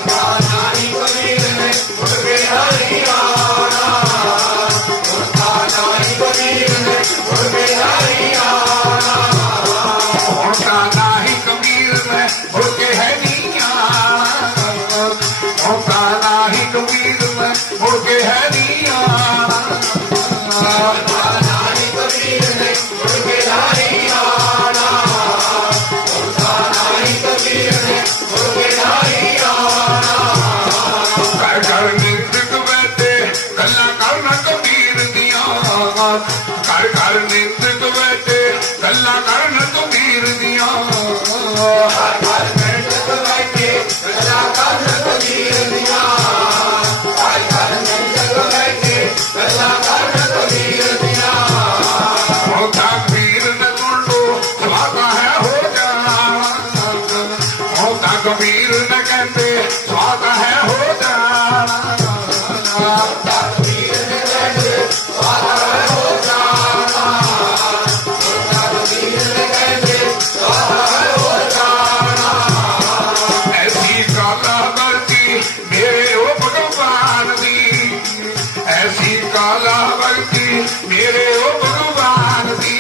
ਨਾਹੀ ਕਬੀਰ ਨੇ ਮੁੜ ਕੇ ਨਹੀਂ ਆਉਣਾ, ਨਾਹੀ ਕਬੀਰ ਨੇ ਮੁੜ ਕੇ ਨਹੀਂ ਆਉਣਾ, ਹੁਣ ਤਾਂ ਨਹੀਂ ਕਬੀਰ ਨੇ ਮੁੜ ਕੇ ਹੈ ਨਹੀਂ ਆਣਾ, ਹੁਣ ਤਾਂ ਨਹੀਂ ਕਬੀਰ ਨੇ ਮੁੜ ਕੇ ਹੈ ਨਹੀਂ ਆਣਾ, ਨਾਹੀ ਕਬੀਰ ਨੇ ਮੁੜ ਕੇ ਨਹੀਂ ਆਉਣਾ, ਨਾਹੀ ਕਬੀਰ ਨੇ ਮੁੜ ਕੇ ਨਹੀਂ ਆਉਣਾ। ਕਰ ਕਰ ਨਿੰਦਕ ਬੈਠੇ ਗੱਲਾਂ ਕਰਨ ਕਬੀਰ ਦੀਆਂ, ਕਰ ਕਰ ਨਿੰਦਕ ਬੈਠੇ ਗੱਲਾਂ ਕਰਨ ਕਬੀਰ ਦੀਆਂ, ਘਰ ਘਰ ਨਿੰਦਕ ਬੈਠੇ ਗੱਲਾਂ ਕਰਨ ਕਬੀਰ ਦੀਆਂ, ਘਰ ਘਰ ਨਿੰਦਕ ਬੈਠੇ ਗੱਲਾਂ ਕਰਨ ਕਬੀਰ ਦੀਆਂ। ਉਹ ਤਾਂ ਕਬੀਰ ਨੇ ਸੁਣ ਲੋ ਸਵਾਦਾ ਹੈ ਹੋ ਜਾਣਾ, ਉਹ ਤਾਂ ਕਬੀਰ ਨੇ ਕਹਿੰਦੇ ਸਵਾਦਾ ਹੈ ਹੋ ਜਾਣਾ, ਕਬੀਰ ਨੇ ਕਹਿੰਦੇ ਸਵਾਦਾ ਹੈ ਹੋ ਜਾਣਾ, ਕਬੀਰ ਨੇ ਕਹਿੰਦੇ ਸਵਾਦਾ ਹੈ ਹੋ ਜਾਣਾ। ਐਸੀ ਕਾਲਾ ਵਰਤੀ ਮੇਰੇ ਉਹ ਭਗਵਾਨ ਦੀ, ਐਸੀ ਕਾਲਾ ਵਰਤੀ ਮੇਰੇ ਉਹ ਭਗਵਾਨ ਦੀ,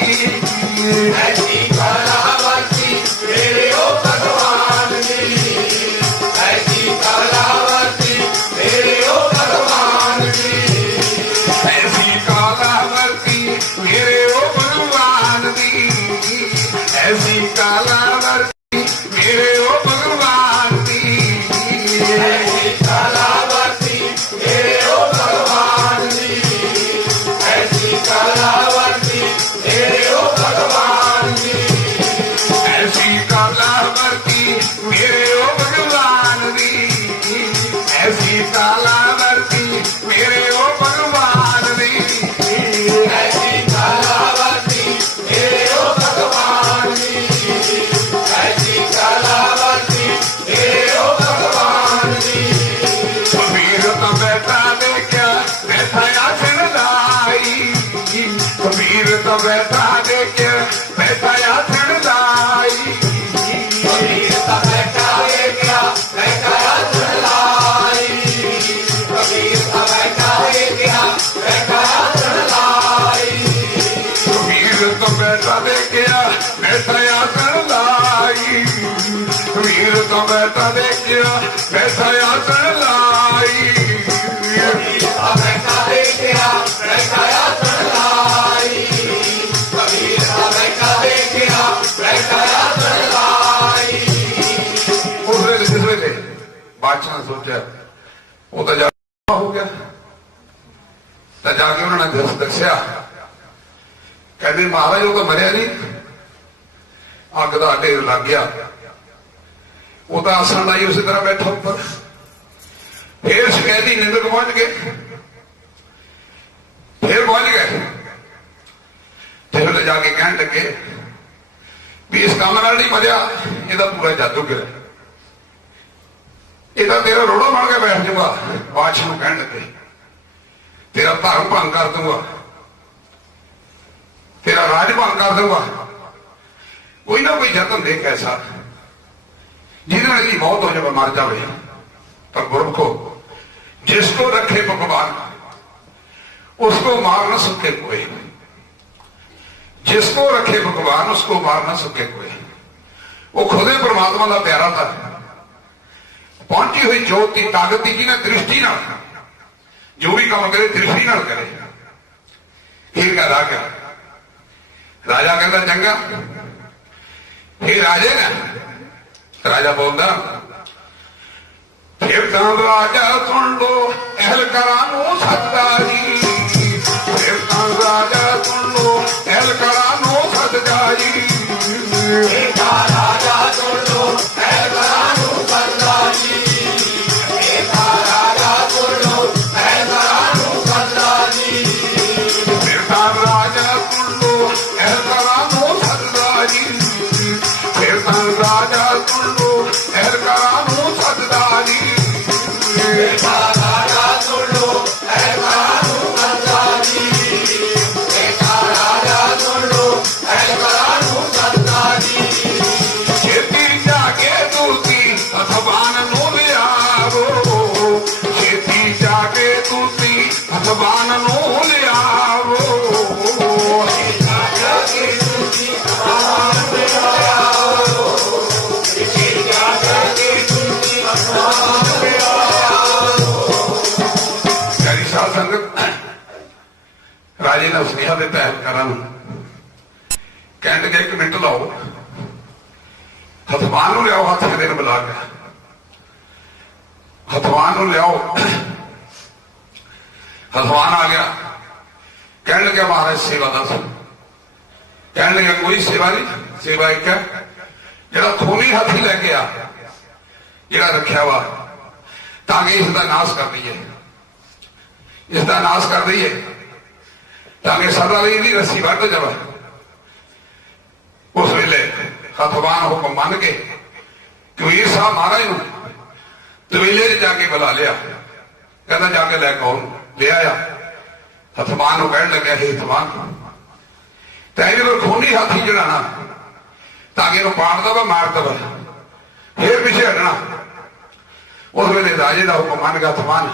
ਐਸੀ ਕਲਾਵਤੀ ਮੇਰੇ ਉਹ ਭਗਵਾਨ ਦੀ, ਐਸੀ ਕਲਾ तो बैठा देखिया बैठा आसन लाई बैठा देखिया बैठा आसन लाई कबीर का बैठा देखिया बैठा आसन लाई। उस वेले जिस वेले बादशाह ने सोचा वो तो जा हो गया तो जाके उन्होंने दस्या कहते महाराज वो तो मरिया नहीं अग का ढेर लग गया वो तो आसन लाई उसी तरह बैठा ऊपर। फिर शिकायती निंदक पहुंच गए फिर पहुंच गए फिर जाके कह लगे भी इस काम नाल नहीं मरिया ਇਹਦਾ पूरा जादू गिर ਇਹਦਾ तेरा रोड़ा बन के बैठ जाऊगा। बादशाह ਨੂੰ ਕਹਿਣ ਲੱਗੇ तेरा धर्म भंग कर दूंगा तेरा राज भंग कर दूंगा। कोई ना कोई यत्न देख ऐसा जिसकी मौत हो जाए मर जाए। पर गुरमुखो जिसको रखे भगवान उसको मार न सके कोई जिसको रखे भगवान उसको मार न सके कोई। वो खुद ही परमात्मा का प्यारा था। पहुंची हुई जोत की ताकत की ना दृष्टि ना जो भी काम करे दृष्टि ना करे। फिर क्या राजा राजा कहता चंगा फिर राजे ने राजा बोलता फिर तो राजा सुन लो अहल करानो सदा जी फिर तो राजा सुन लो अहल करानो सदा जी राजा सुन लो अहल करानो सदा जी राजा सुन लो अहल करानो सदा जी फिर तो राजा सुन लो अहल करानो सदा जी फिर तो राजा सुन लो अहल करानो सदा जी राजा सुन लो अहल करानो सदा जी राजा सुन लो अहल करानो सदा जी। खेती जाके दूती अथवान नो लियावो खेती जाके दूती अथवान नो लियावो प्यारी साध संगत राजे ने सुनेहा दिता एहलकारां नूं कहण लगे 1 मिनट लाओ हथवान नूं लियाओ हाथ खड़े बुला के हथवान नूं लियाओ। हथवान आ गया कहण लगे महाराज सेवा दस कहण लगे कोई सेवा नहीं सेवा एक है जिहड़ा खूनी हाथी लैके आ जिहड़ा रखिया वा ताकि इसका नाश कर दईए इसका नाश कर दईए ताकि सदा ਲਈ ਇਹਦੀ ਰੱਸੀ ਵੱਢ ਜਾਵੇ। उस वेले हथवान हुक्म मन के कबीर साहब महाराज नूं तवेले जाके बुला लिया कहता जाके लैके आओ ले आया। हथवान नूं कहण लग्या हे हथवान तैं जो खूनी हाथी जिहड़ा ना ताकि इहनूं पाड़ दवा मार दवा फिर पिछे हटना। उस वेले राजे का हुक्म मन गया हथवान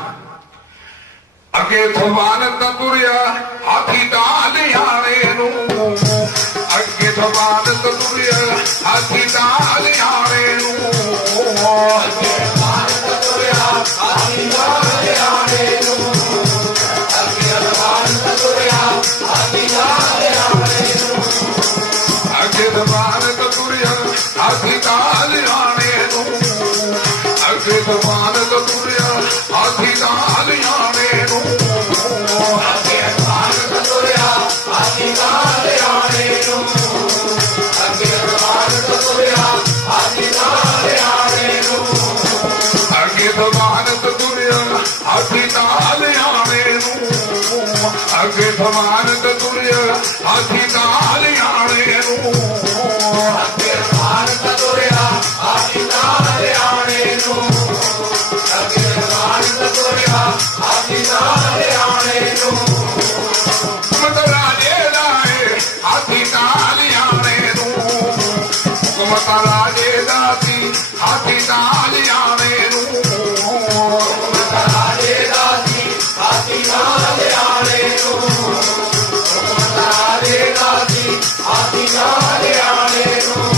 अगे थवान तुरिया हाथी तां लियाणे नूं अगे थवान तुरिया हाथी तां लियाणे नूं तुरिया हाथी तां लियाणे नूं अगे थवान तुरिया हाथी तां लियाणे नूं अगे थवान तुरिया हाथी तां लियाणे नूं अगे थवान तुरिया हाथी तां लियाणे नूं अगे थवान तुरिया हाथी तां लियाणे नूं अगे थवान तुरिया हाथी तां लियाणे नूं अगे थवान तुरिया हाथी तां लियाणे नूं अगे थवान तुरिया हाथी तां लियाणे नूं अगे थवान तुरिया हाथी तां लियाणे नूं अगे थवान तुरिया हाथी तां लियाणे नूं हुकम राजे दाए हाथी तां लियाणे नूं हुकम राजे दासी हाथी तां लियाणे नूं राजे दासी हाथी तां लियाणे नूं राजे दासी हाथी तां लियाणे नूं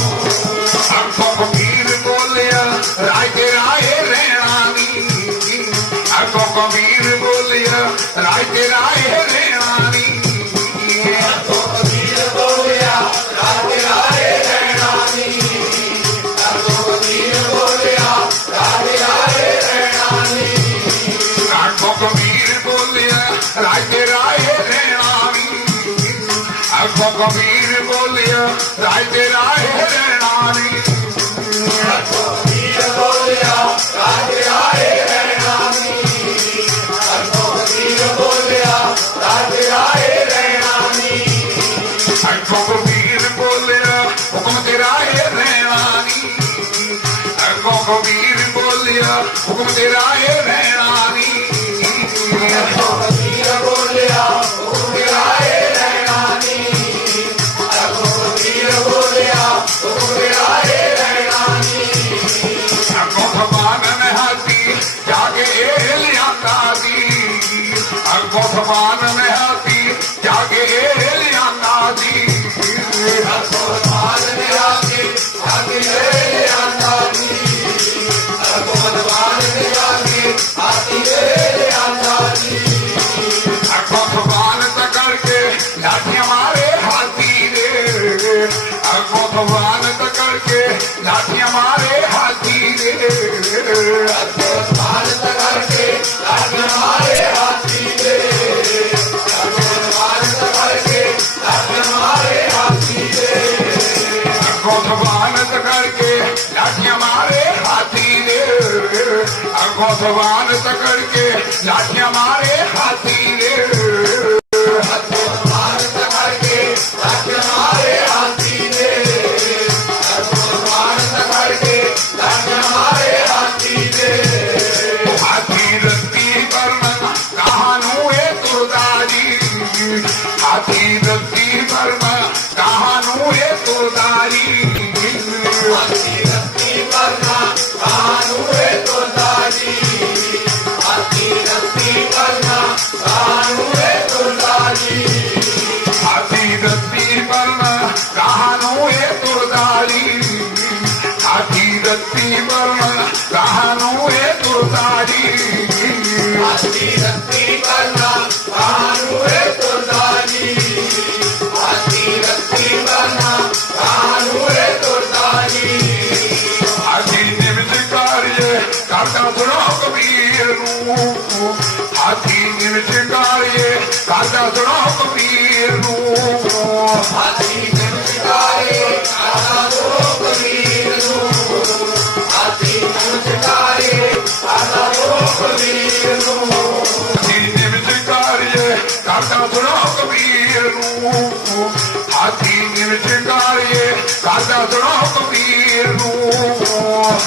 अखों फकीर बोलिया कबीर बोलिया राय तेरा है रेणानी तो कबीर बोलिया राधे राधे रैनानी तो कबीर बोलिया राधे राधे रैनानी आखो कबीर बोलिया राय तेरा है रेणानी आखो कबीर बोलिया राय तेरा है रेणानी तो कबीर बोलिया राधे राधे रैनानी तो कबीर बोलिया राधे राधे रैनानी आखो कबीर बोलिया हुक्म तेरा है रेणानी आखो कबीर बोलिया हुक्म तेरा है रेणानी तो कबीर बोलिया हुक्म राहे रैनानी तो कबीर बोलिया हुक्म राहे रैनानी आखो भगवान ने हाथी जाके लियांदा दी आखो भगवान ने हाथी जाके लियांदा दी भगवान ने आके आके ले आंदा दी भगवान ने आके आके ले आंदा दी आखो भगवान तकड़ के लाठियां मारे हाथी रे आखो भगवान तकड़ के लाठियां मारे हाथी रे भगवान तकर के लाठी मारे हाथी दे भगवान तकर के लाठी मारे हाथी दे आखो भगवान तकड़ के लाठियां मारे हाथी रे आखो भगवान तकड़ के लाठियां मारे हाथी रे भगवान तकर के लाठी मारे हाथी दे भगवान तकर के लाठी मारे हाथी दे हाथी रत्ती बर्मन कहानू है तुरदारी हाथी रत्ती बर्मन कहानू है तुरदारी हाथी रत्ती करना कानू है तो दादी हाथी रत्ती करना कानू है तो दादी हाथी रत्ती बर्मन कहानू है तुरदारी हाथी रत्ती बर्मन कहानू है तुरदारी हाथी रत्ती करना कानू है तो दादी हाथी रत्ती करना कानू है तो दादी हाथी निमित कार्य करता सुनो कबीर नू हाथी निमित कार्य करता सुनो कबीर नू हाथी नमस्कारे आधा दो कबीर नू हाथी नमस्कारे आधा दो कबीर नू हाथी निमित कार्य करता सुनो कबीर नू हाथी निमित कार्य करता सुनो कबीर नू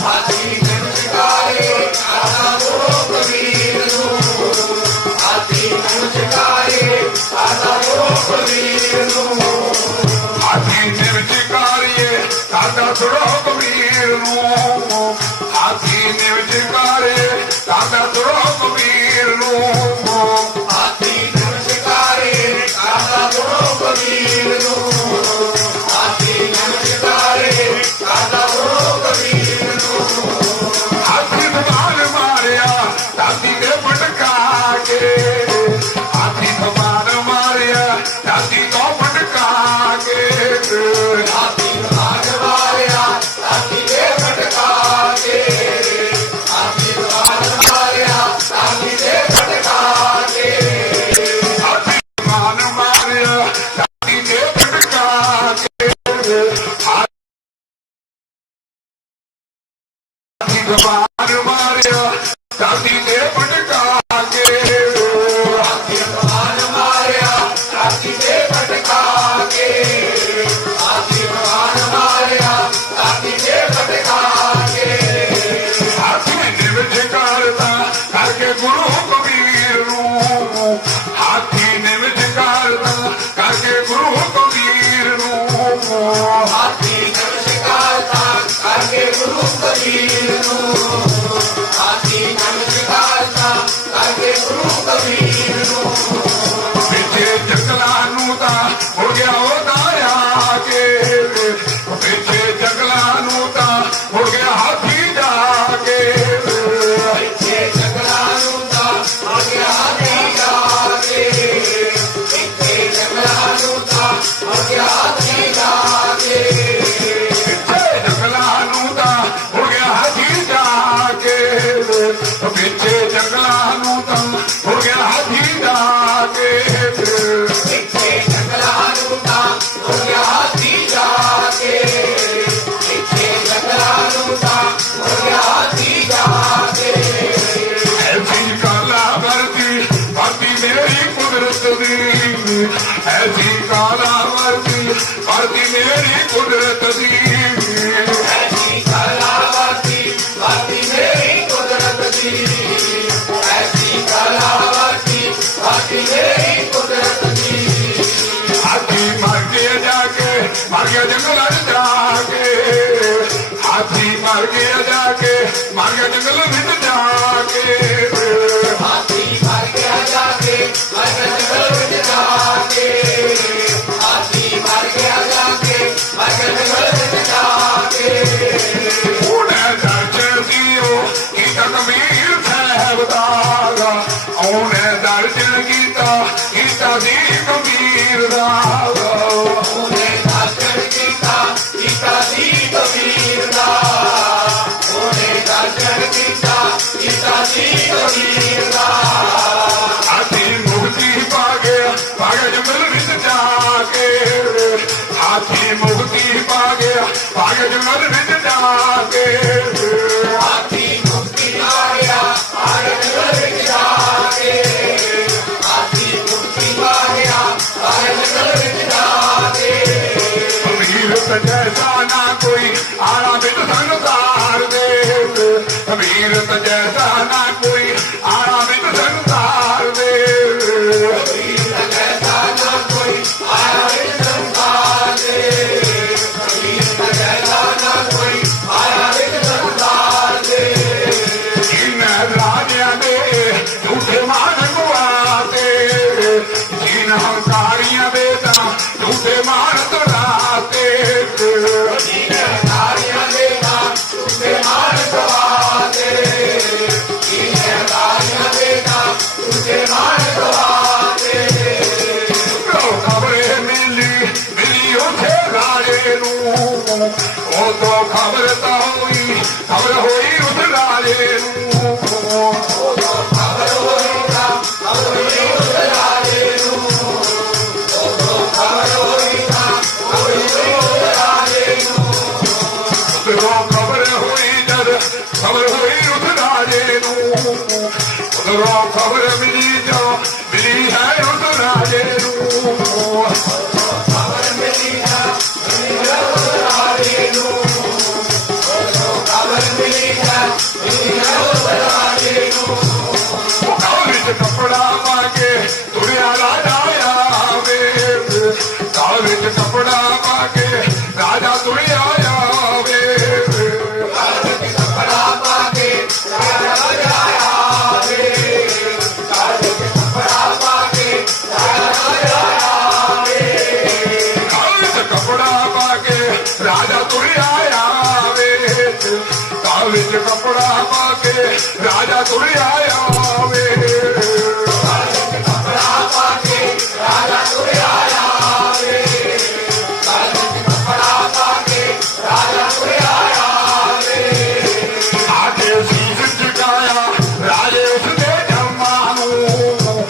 हाथी नमस्कारे आधा दो कबीर नू हाथी नमस्कारे आधा दो कबीर नू हाथी निमित कार्य करता सुनो कबीर नू हाथी निमित कार्य करता सुनो कबीर नू हाथी नमस्कारे आधा दो कबीर नू हाथी नमस्कारे आधा दो कबीर नू हाथी भगवान मारिया हाथी ने पटका के हाथी भगवान मारिया हाथी को पटका के हाथी भाग मारिया हाथी के भटका के हाथी भाग मारिया हाथी के भटका के हाथी भगवान मारिया हाथी ने पटका के हाथी भगवान मारिया हाथी ने पटका के हाथी भाग मारिया हाथी के भटका के हाथी भाग मारिया हाथी के भटका के हाथी निमित करता करके गुरु कबीर नू हाथी निमित करता करके गुरु कबीर नू हाथी नमस्कारता करके गुरु कबीर नू हाथी नमस्कारता करके गुरु कबीर नू पिछे जंगला नू ता हो गया होता आके पिछे जंगला नू ता हो गया हाथी जाके पिछे जगलानू दा ਵਰਤੀ ਮੇਰੀ ਕੁਦਰਤ ਦੀ ਐਸੀ ਕਲਾਵਤੀ ਵਰਤੀ ਮੇਰੀ ਕੁਦਰਤ ਦੀ ਐਸੀ ਕਲਾਵਤੀ ਵਰਤੀ ਮੇਰੀ ਕੁਦਰਤ ਦੀ ਹਾਥੀ ਮਰ ਗਿਆ ਜਾ ਕੇ ਮਰ ਗਿਆ ਜੰਗਲਾਂ 'ਚ ਜਾ ਕੇ ਹਾਥੀ ਮਰ ਗਿਆ ਜਾ ਕੇ ਮਰ ਗਿਆ ਜੰਗਲ ਵਿੱਚ ਜਾ ਕੇ ਹਾਥੀ ਮਰ ਗਿਆ ਜਾ ਕੇ ਮਰ ਗਿਆ ਜੰਗਲ ਵਿੱਚ ਜਾ ਕੇ ਹਾਥੀ ਮਰ ਗਿਆ ਜਾ ਕੇ ਮਰ ਗਿਆ ਜੰਗਲ ਵਿੱਚ ਜਾ ਕੇ ਉਹਨੇ ਦਰਸ਼ਨ ਸੀਓ ਕੀਤਾ ਕਬੀਰ ਸਾਹਿਬ ਦਾ ਉਹਨੇ ਦਰਸ਼ਨ ਕੀਤਾ ਸੀ ਕਬੀਰ ਦਾ ਉਹਨੇ ਦਰਸ਼ਨ ਕੀਤਾ ਸੀ ਕਬੀਰ ਦਾ ਉਹਨੇ ਦਰਸ਼ਨ ਕੀਤਾ ਸੀ ਕਬੀਰ ਦਾ ਹਾਥੀ ਮੁਕਤੀ ਪਾ ਗਿਆ ਜੰਗਲ ਵਿੱਚ ਜਾ ਕੇ ਹਾਥੀ ਮੁਕਤੀ ਪਾ ਗਿਆ ਜੰਗਲ ਵਿੱਚ ਜਾ ਕੇ ਹਾਥੀ ਮੁਕਤੀ ਪਾ ਗਿਆ ਜੰਗਲ ਵਿੱਚ ਜਾ ਕੇ ਹਾਥੀ ਮੁਕਤੀ ਪਾ ਗਿਆ ਜੰਗਲ ਵਿੱਚ ਜਾ ਕੇ ਅਮੀਰਤ ਜੈਸਾ ਨਾ ਕੋਈ ਆਣਾ ਬਿਨ ਸੰਸਾਰ ਦੇ ਅਮੀਰਤ ਜੈਸਾ ਨਾ ਕੋਈ ਆਣਾ ਬਿਨ ਸੰਸਾਰ ਦੇ ਕਬੀਰ ਜੈਸਾ ਨਾ ਕੋਈ ਆਇਆ ਵਿੱਚ ਸੰਸਾਰ ਦੇ ਕਬੀਰ ਜੈਸਾ ਨਾ ਕੋਈ ਆਇਆ ਵਿੱਚ ਸੰਸਾਰ ਦੇ ਜਿਨ੍ਹਾਂ ਰਾਜਿਆਂ ਦੇ ਝੂਠੇ ਮਾਨ ਗਵਾਤੇ ਜਿਨ੍ਹਾਂ ਹੰਕਾਰੀਆਂ ਦੇ ਤਾਂ ਝੂਠੇ ਮਾਨ ਤਰਾਤੇ ਨਾਰੀਆਂ ਦੇ ਨਾਮ ਤੁਮੇ ਮਾਰ ਗਵਾਤੇ ਇਹ ਨਾਰੀਆਂ ਦੇ ਨਾਮ ਤੁਮੇ ਮਾਰ ਗਵਾਤੇ ਖਬਰੇ ਮਿਲੀ ਉੱਥੇ ਰਾਜੇ ਨੂੰ ਉਹ ਤੋਂ ਖਬਰ ਤਾਂ ਹੋਈ ਖਬਰ ਹੋਈ ਉਸ ਰਾਜੇ ਨੂੰ ਖਬਰ ਹੋਈ ਨਾ ਖਬਰ ਹੋਈ ਉਸ ਰਾਜੇ ਨੂੰ ਖਬਰ ਹੋਈ ਨਾ ਖਬਰ ਹੋਈ ਉਸ ਰਾਜੇ ਨੂੰ ਉਧਰੋਂ ਖਬਰ ਹੋਈ ਜਦ ਖਬਰ ਹੋਈ ਉਸ ਰਾਜੇ ਨੂੰ ਉਧਰੋਂ ਖਬਰ ਮਿਲੀ ਹੈ ਉਸ ਰਾਜੇ ਨੂੰ ਖਬਰ ਮਿਲੀ ਨਾ ਮਿਲੀ ਉਸ ਰਾਜੇ ਨੂੰ ਖਬਰ ਮਿਲੀ ਨਾ ਮਿਲੀ ਉਸ ਰਾਜੇ ਨੂੰ ਕਾਲ ਵਿੱਚ ਕੱਪੜਾ ਪਾ ਕੇ ਤੁਰਿਆ ਰਾਜਾ ਆਵੇ ਕਾਲ ਵਿੱਚ ਕੱਪੜਾ ਪਾ ਕੇ ਰਾਜਾ ਤੁਰਿਆ ਆਵੇ ਕੱਪੜਾ ਪਾ ਕੇ ਰਾਜਾ ਆਵੇ ਕੱਪੜਾ ਪਾ ਕੇ ਰਾਜਾ ਆਵੇ ਕਾਲ ਵਿੱਚ ਕੱਪੜਾ ਪਾ ਕੇ ਰਾਜਾ ਤੁਰਿਆ ਆਵੇ ਕਾਲ ਵਿੱਚ ਕੱਪੜਾ ਪਾ ਕੇ ਰਾਜਾ ਤੁਰਿਆ ਆਵੇ ਕੱਪੜਾ ਪਾ ਕੇ ਰਾਜਾ ਤੁਰਿਆ ਆਵੇ ਕੱਪੜਾ ਪਾ ਕੇ ਰਾਜਾ ਤੁਰਿਆ ਆਵੇ ਆਕੇ ਸੀਸ ਝੁਕਾਇਆ ਰਾਜੇ ਉਸਦੇ ਜਰਮਾਂ ਨੂੰ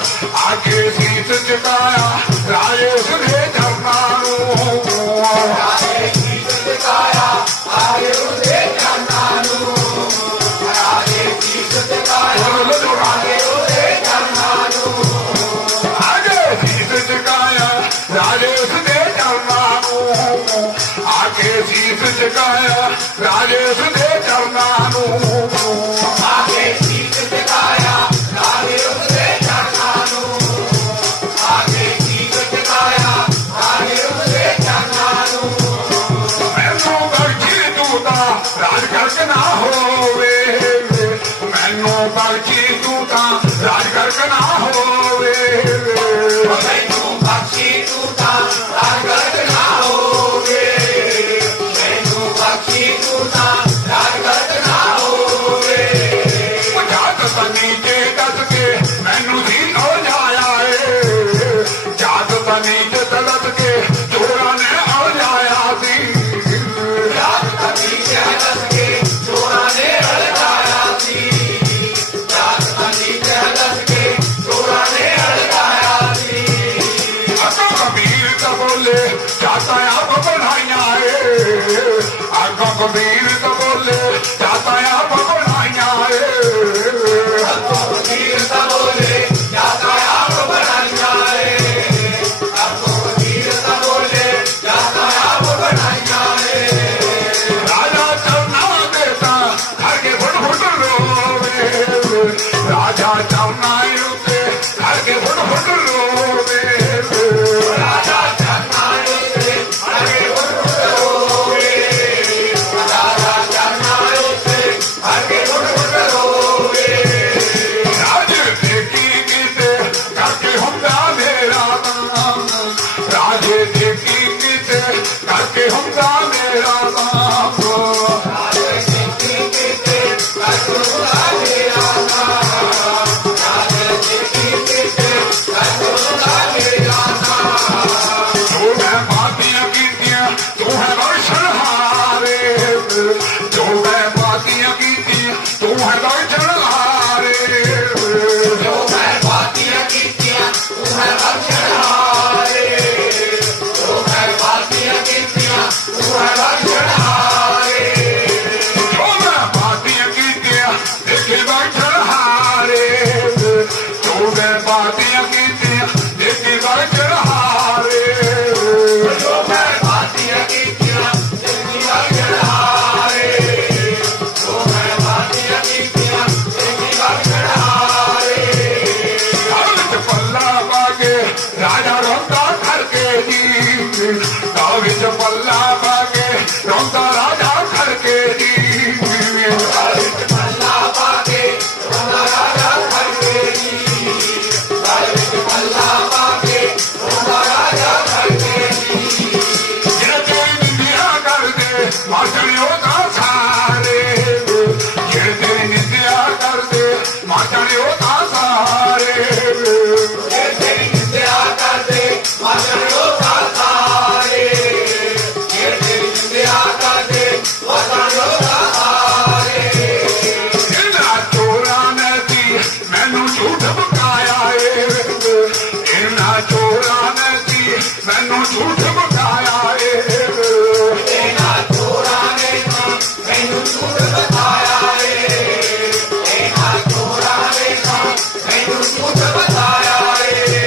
ਆਕੇ ਸੀਸ ਝੁਕਾਇਆ ਰਾਜੇ ਉਸਦੇ ਜਰਮਾਂ ਨੂੰ ਰਾਜੇ ਸੀਸ ਝੁਕਾਇਆ ਆਏ ਉਸਦੇ ਚਰਨਾਂ ਨੂੰ ਰਾਜੇ ਸੀਸ ਝੁਕਾਇਆ ਆਏ ਉਸਦੇ ਚਰਨਾਂ ਨੂੰ ਆਕੇ ਸੀਸ ਝੁਕਾਇਆ ਰਾਜੇ ਉਸਦੇ ਜਰਮਾਂ ਨੂੰ ਆਕੇ ਸੀਸ ਝੁਕਾਇਆ ਰਾਜੇ ਉਸਦੇ ਚਰਨਾਂ ਨੂੰ ਆਗੇ ਸੀਸ ਝੁਕਾਇਆ ਆਏ ਉਸਦੇ ਚਰਨਾਂ ਨੂੰ ਆਗੇ ਸੀਸ ਝੁਕਾਇਆ ਆਏ ਉਸਦੇ ਚਰਨਾਂ ਨੂੰ ਮੈਨੂੰ ਬਖਸ਼ੀ ਤੂੰ ਤਾਂ ਰਾਜ ਕਰਕੇ ਨਾ ਹੋਵੇ ਮੈਨੂੰ ਬਖਸ਼ੀ ਤੂੰ ਤਾਂ ਰਾਜ ਕਰਕੇ ਨਾ ਹੋਵੇ ਮੈਨੂੰ ਬਖਸ਼ੀ ਤੂੰ ਤਾਂ ਰਾਜਗੜ੍ਹ ਨਾ ਹੋਵੇ ਮੈਨੂੰ ਬਖਸ਼ੀ ਤੂੰ ਤਾਂ ਰਾਜਗੜ੍ਹ ਨਾ ਹੋਵੇ है बख्शण हारे जो मैं बातियां कीतियां तू है बख्शण हारे जो मैं बातियां कीतियां तू है बख्शण हारे जो मैं बातियां कीतियां देखे बख्शण हारे जो मैं बातियां कीतियां देखे बख्शण हारे जो मैं बातियां कीतियां देखी बख्शण हारे जो मैं बातियां कीतियां देखी बख्शण हारे कागज पल्ला बागे राजा रोंदा खड़के जी कागज पल्ला बागे रोंदा राजा खड़के जी पल्ला पाके रोंदा राजा खड़के जी पल्ला पाके रोंदा राजा खड़के जी ਜਿਹੜੇ ਤੇਰੀ ਨਿੰਦਿਆ ਕਰਦੇ ਮਾਚੜਿਓ ਦਾ ਸਾਰੇ ਜਿਹੜੇ ਤੇਰੀ ਨਿੰਦਿਆ ਕਰਦੇ ਮਾਚੜਿਓ ਦਾ ਸਾਰੇ ये तेरी निंदा करदे माचड़ियो का सारे ये तेरी निंदा करदे माचड़ियो का सारे ਇਹਨਾਂ ਚੋਰਾਂ ਨੇ ਸੀ ਮੈਨੂੰ ਝੂਠ ਬਕਾਇਆ ਏ ਇਹਨਾਂ ਚੋਰਾਂ ਨੇ ਸੀ ਮੈਨੂੰ ਝੂਠ ਬਕਾਇਆ ਏ तेना चोरा ने मैनू झूठ बताया ए तेना चोरा ने मैनू झूठ बताया ए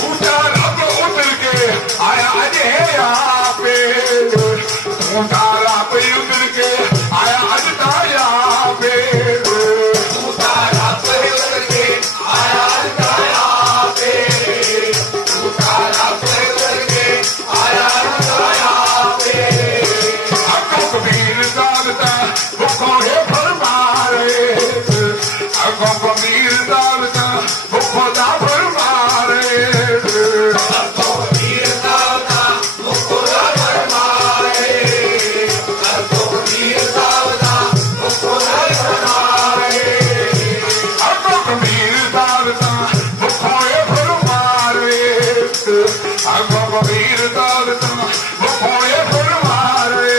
ਝੂਠਾ ਰੱਬ ਉਤਰ ਕੇ ਆਇਆ ਅਜੇ ਆਪੇ ਝੂਠਾ ਰੱਬ ਉਤਰ ਕੇ ਆਇਆ ਅੱਜ ਤਾਂ ਆਪੇ झूठा रब उतर के आया उताया पे झूठा रब उतर के आया उताया पे ਅੱਗੋਂ ਕਬੀਰ ਦਾਲਤਾ ਭੁੱਖੋਂ ਹੈ ਫਰਮਾਰੇ ਅੱਗੋਂ ਕਬੀਰ ਦਾਲਤਾ ਭੁੱਖੋਂ ਦਾ ਫਰਮਾਰੇ सबको वीर सावधा मुकुरा फरमाए सबको वीर सावधा मुकुरा फरमाए ਅੱਗੋਂ ਕਬੀਰ ਦਾਲਤਾ ਭੁੱਖੋਂ ਹੈ ਫਰਮਾਰੇ ਅੱਗੋਂ ਕਬੀਰ ਦਾਲਤਾ ਭੁੱਖੋਂ ਹੈ ਫਰਮਾਰੇ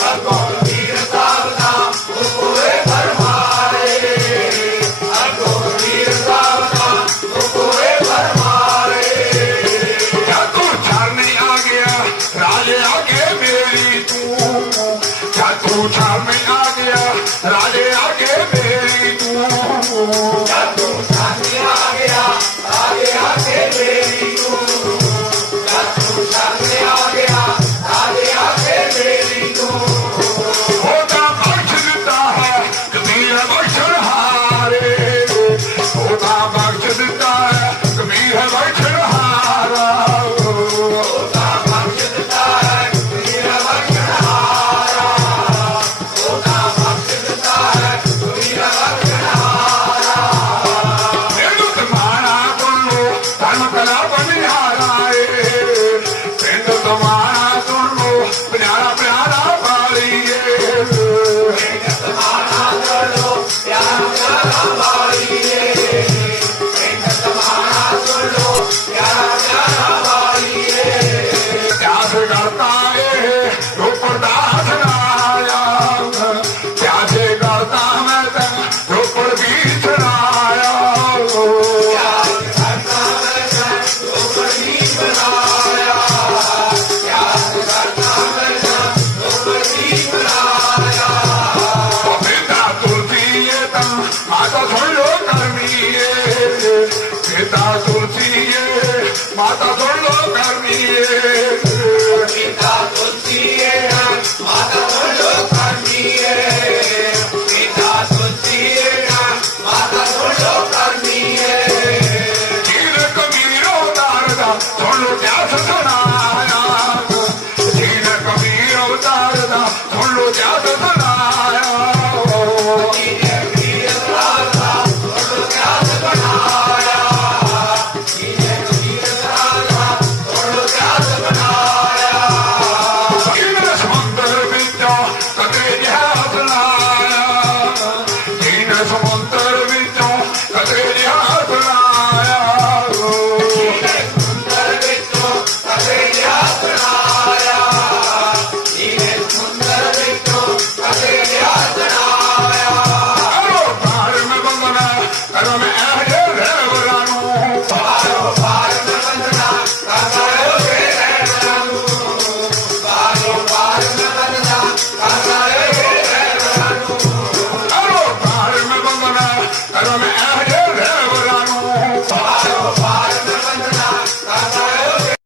सबको वीर सावधा मुकुरे फरमाए सबको वीर सावधा मुकुरे फरमाए जब तू छाने आ गया राजे आगे मेरी तू जब तू छाने आ गया राजे आगे मेरी तू